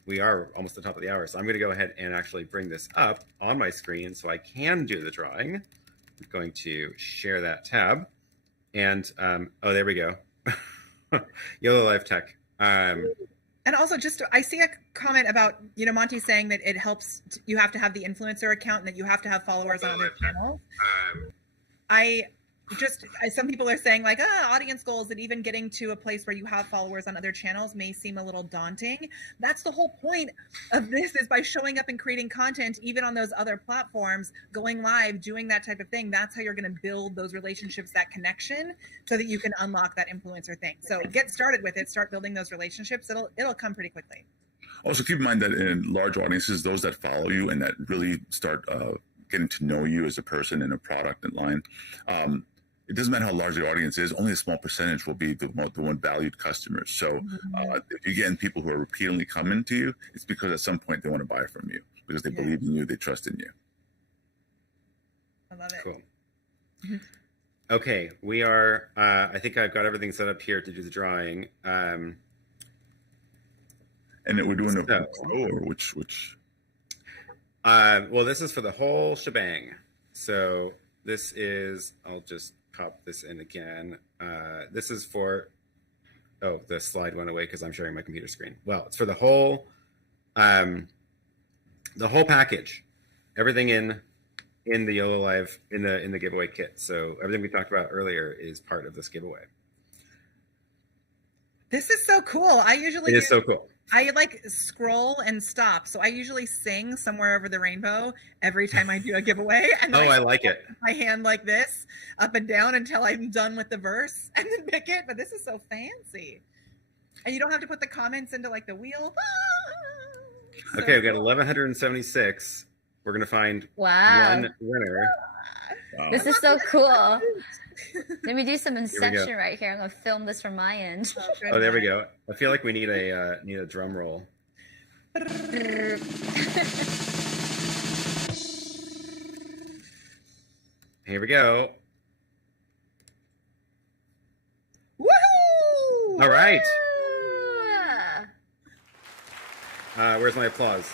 we are almost at the top of the hour, so I'm going to go ahead and actually bring this up on my screen so I can do the drawing. I'm going to share that tab. And, oh, there we go. YoloLiv Tech. And also, just I see a comment about, you know, Monty saying that it helps, you have to have the influencer account and that you have to have followers on other channels. Some people are saying like, audience goals, that even getting to a place where you have followers on other channels may seem a little daunting. That's the whole point of this, is by showing up and creating content, even on those other platforms, going live, doing that type of thing. That's how you're going to build those relationships, that connection, so that you can unlock that influencer thing. So get started with it, start building those relationships. It'll come pretty quickly. Also, keep in mind that in large audiences, those that follow you and that really start getting to know you as a person and a product and line, it doesn't matter how large the audience is, only a small percentage will be the one valued customers. So if you get people who are repeatedly coming to you, it's because at some point they want to buy from you because they believe in you, they trust in you. I love it. Cool. Okay, we are, I think I've got everything set up here to do the drawing. And then we're doing a pro, or which? Well, this is for the whole shebang. So this is, I'll just pop this in again. This is for, oh, the slide went away because I'm sharing my computer screen. Well, it's for the whole package, everything in the YoloLiv, in the giveaway kit. So everything we talked about earlier is part of this giveaway. This is so cool. I usually It is so cool. I like scroll and stop. So I usually sing Somewhere Over the Rainbow every time I do a giveaway. And Oh, I like it. my hand like this up and down until I'm done with the verse and then pick it. But this is so fancy. And you don't have to put the comments into like the wheel. So Okay, we've got cool. 1,176. We're going to find Wow. one winner. Wow. This is so cool. Let me do some go. inception right here. I'm gonna film this from my end. Oh, there we go. I feel like we need a drum roll. Here we go. Woohoo! All right. Ah. Where's my applause?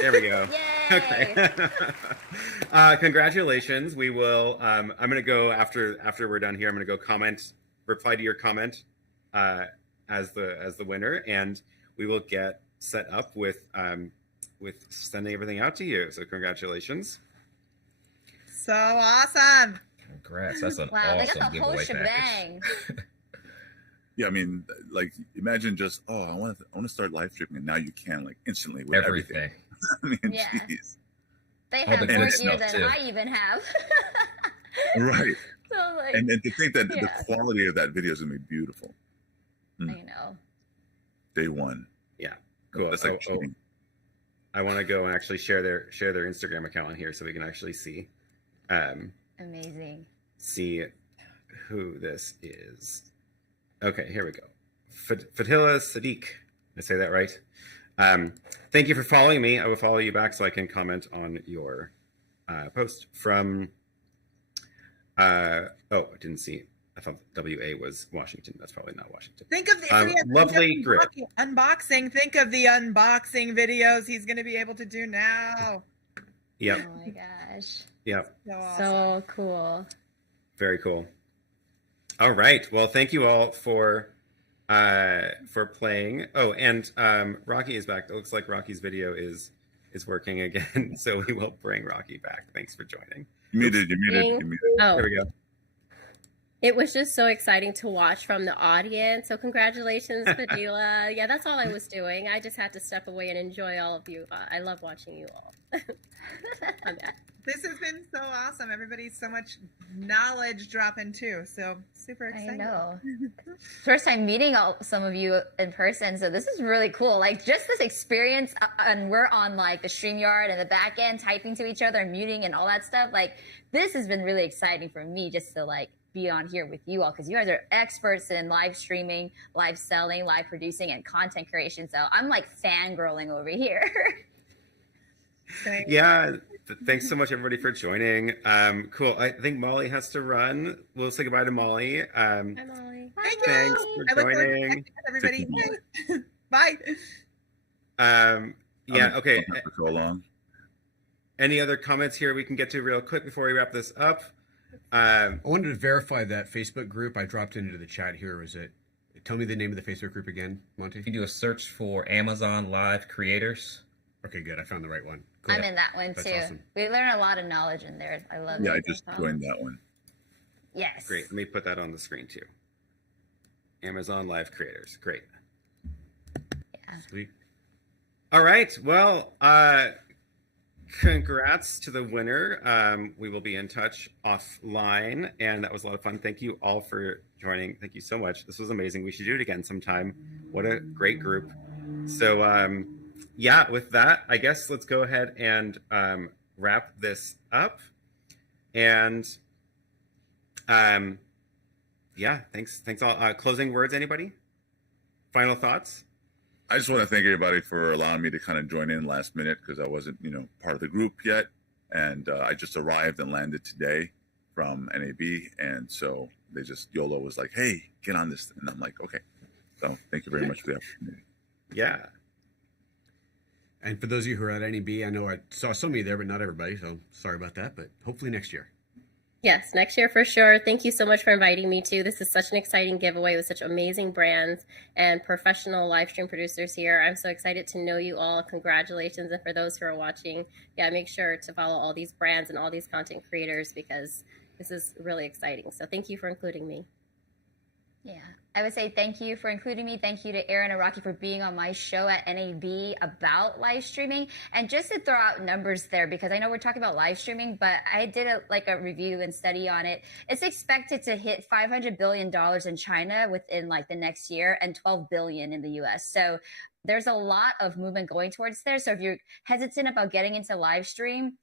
There we go. Yay! Okay. Congratulations. We will. I'm gonna go after we're done here. I'm gonna go reply to your comment as the winner, and we will get set up with sending everything out to you. So congratulations. So awesome. Congrats. That's an Wow, they awesome got the whole giveaway shebang. package. Yeah, I mean, like, imagine just, oh, I want to start live streaming, and now you can, like, instantly with everything. Everything. I mean, Yeah. jeez. They All have the more good gear stuff, than too. I even have. Right. So like, And to think that Yeah. the quality of that video is going to be beautiful. I know. Day one. Cool. That's like cheating. I want to go and actually share their Instagram account on here so we can actually see Amazing. see who this is. Okay, here we go. Fatila Sadiq. Did I say that right? Thank you for following me. I will follow you back so I can comment on your post from. I didn't see. I thought WA was Washington. That's probably not Washington. Think of the lovely grip. unboxing. Think of the unboxing videos he's going to be able to do now. Yep. Oh my gosh. Yep. So awesome. So cool. Very cool. All right. Well, thank you all for playing. Oh, and Rocky is back. It looks like Rocky's video is working again. So we will bring Rocky back. Thanks for joining. You muted. Oh, There we go. it was just so exciting to watch from the audience. So congratulations, Fadila. Yeah, that's all I was doing. I just had to step away and enjoy all of you. I love watching you all. I'm back. This has been so awesome. Everybody's so much knowledge dropping too. So super I excited. know. First time meeting some of you in person, so this is really cool. Like just this experience, and we're on like the StreamYard and the back end, typing to each other, and muting and all that stuff. Like this has been really exciting for me, just to like be on here with you all, because you guys are experts in live streaming, live selling, live producing, and content creation. So I'm like fangirling over here. Yeah. Thanks so much, everybody, for joining. Cool. I think Molly has to run. We'll say goodbye to Molly. Hi, Molly. Thank you. Thanks for I look forward to joining. connecting with everybody. Thank Bye. Yeah. Okay. For so long. Any other comments here we can get to real quick before we wrap this up? I wanted to verify that Facebook group I dropped into the chat here. Was it? Tell me the name of the Facebook group again, Monty. If you do a search for Amazon Live Creators, Okay, good. I found the right one. Cool. I'm in that one That's too. awesome. We learn a lot of knowledge in there. I love Yeah, it. I just joined that one. Yes. Great. Let me put that on the screen too. Amazon Live Creators. Great. Yeah. Sweet. All right. Well, congrats to the winner. We will be in touch offline, and that was a lot of fun. Thank you all for joining. Thank you so much. This was amazing. We should do it again sometime. What a great group. So, yeah, with that, I guess let's go ahead and wrap this up. And yeah, thanks all. Closing words, anybody? Final thoughts? I just want to thank everybody for allowing me to kind of join in last minute, because I wasn't, part of the group yet. And I just arrived and landed today from NAB. And so YOLO was like, hey, get on this. And I'm like, okay. So thank you very much for the opportunity. Yeah. And for those of you who are at NEB, I know I saw some of you there, but not everybody. So sorry about that. But hopefully next year. Yes, next year for sure. Thank you so much for inviting me too. This is such an exciting giveaway with such amazing brands and professional live stream producers here. I'm so excited to know you all. Congratulations. And for those who are watching, yeah, make sure to follow all these brands and all these content creators, because this is really exciting. So thank you for including me. Yeah, I would say thank you for including me. Thank you to Aaron and Rocky for being on my show at NAB about live streaming. And just to throw out numbers there, because I know we're talking about live streaming, but I did a review and study on it. It's expected to hit $500 billion in China within like the next year and 12 billion in the US. So there's a lot of movement going towards there. So if you're hesitant about getting into live stream,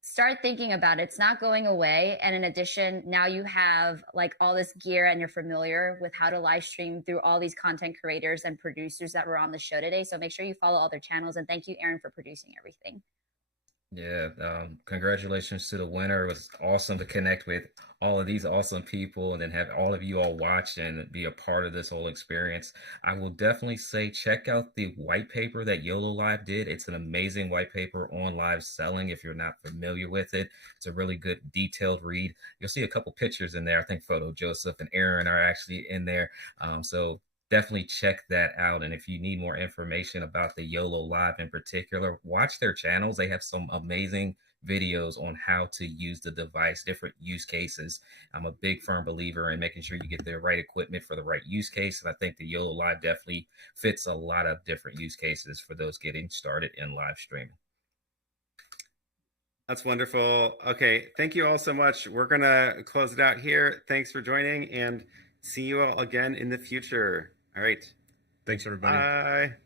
start thinking about it. It's not going away. And in addition, now you have like all this gear and you're familiar with how to live stream through all these content creators and producers that were on the show today. So make sure you follow all their channels. And thank you, Aaron, for producing everything. Yeah, congratulations to the winner. It was awesome to connect with all of these awesome people and then have all of you all watch and be a part of this whole experience. I will definitely say check out the white paper that YoloLiv did. It's an amazing white paper on live selling if you're not familiar with it. It's a really good detailed read. You'll see a couple pictures in there. I think PhotoJoseph and Aaron are actually in there. So definitely check that out. And if you need more information about the YoloLiv in particular, watch their channels. They have some amazing videos on how to use the device, different use cases. I'm a big firm believer in making sure you get the right equipment for the right use case. And I think the YoloLiv definitely fits a lot of different use cases for those getting started in live streaming. That's wonderful. Okay, thank you all so much. We're going to close it out here. Thanks for joining and see you all again in the future. All right. Thanks, everybody. Bye.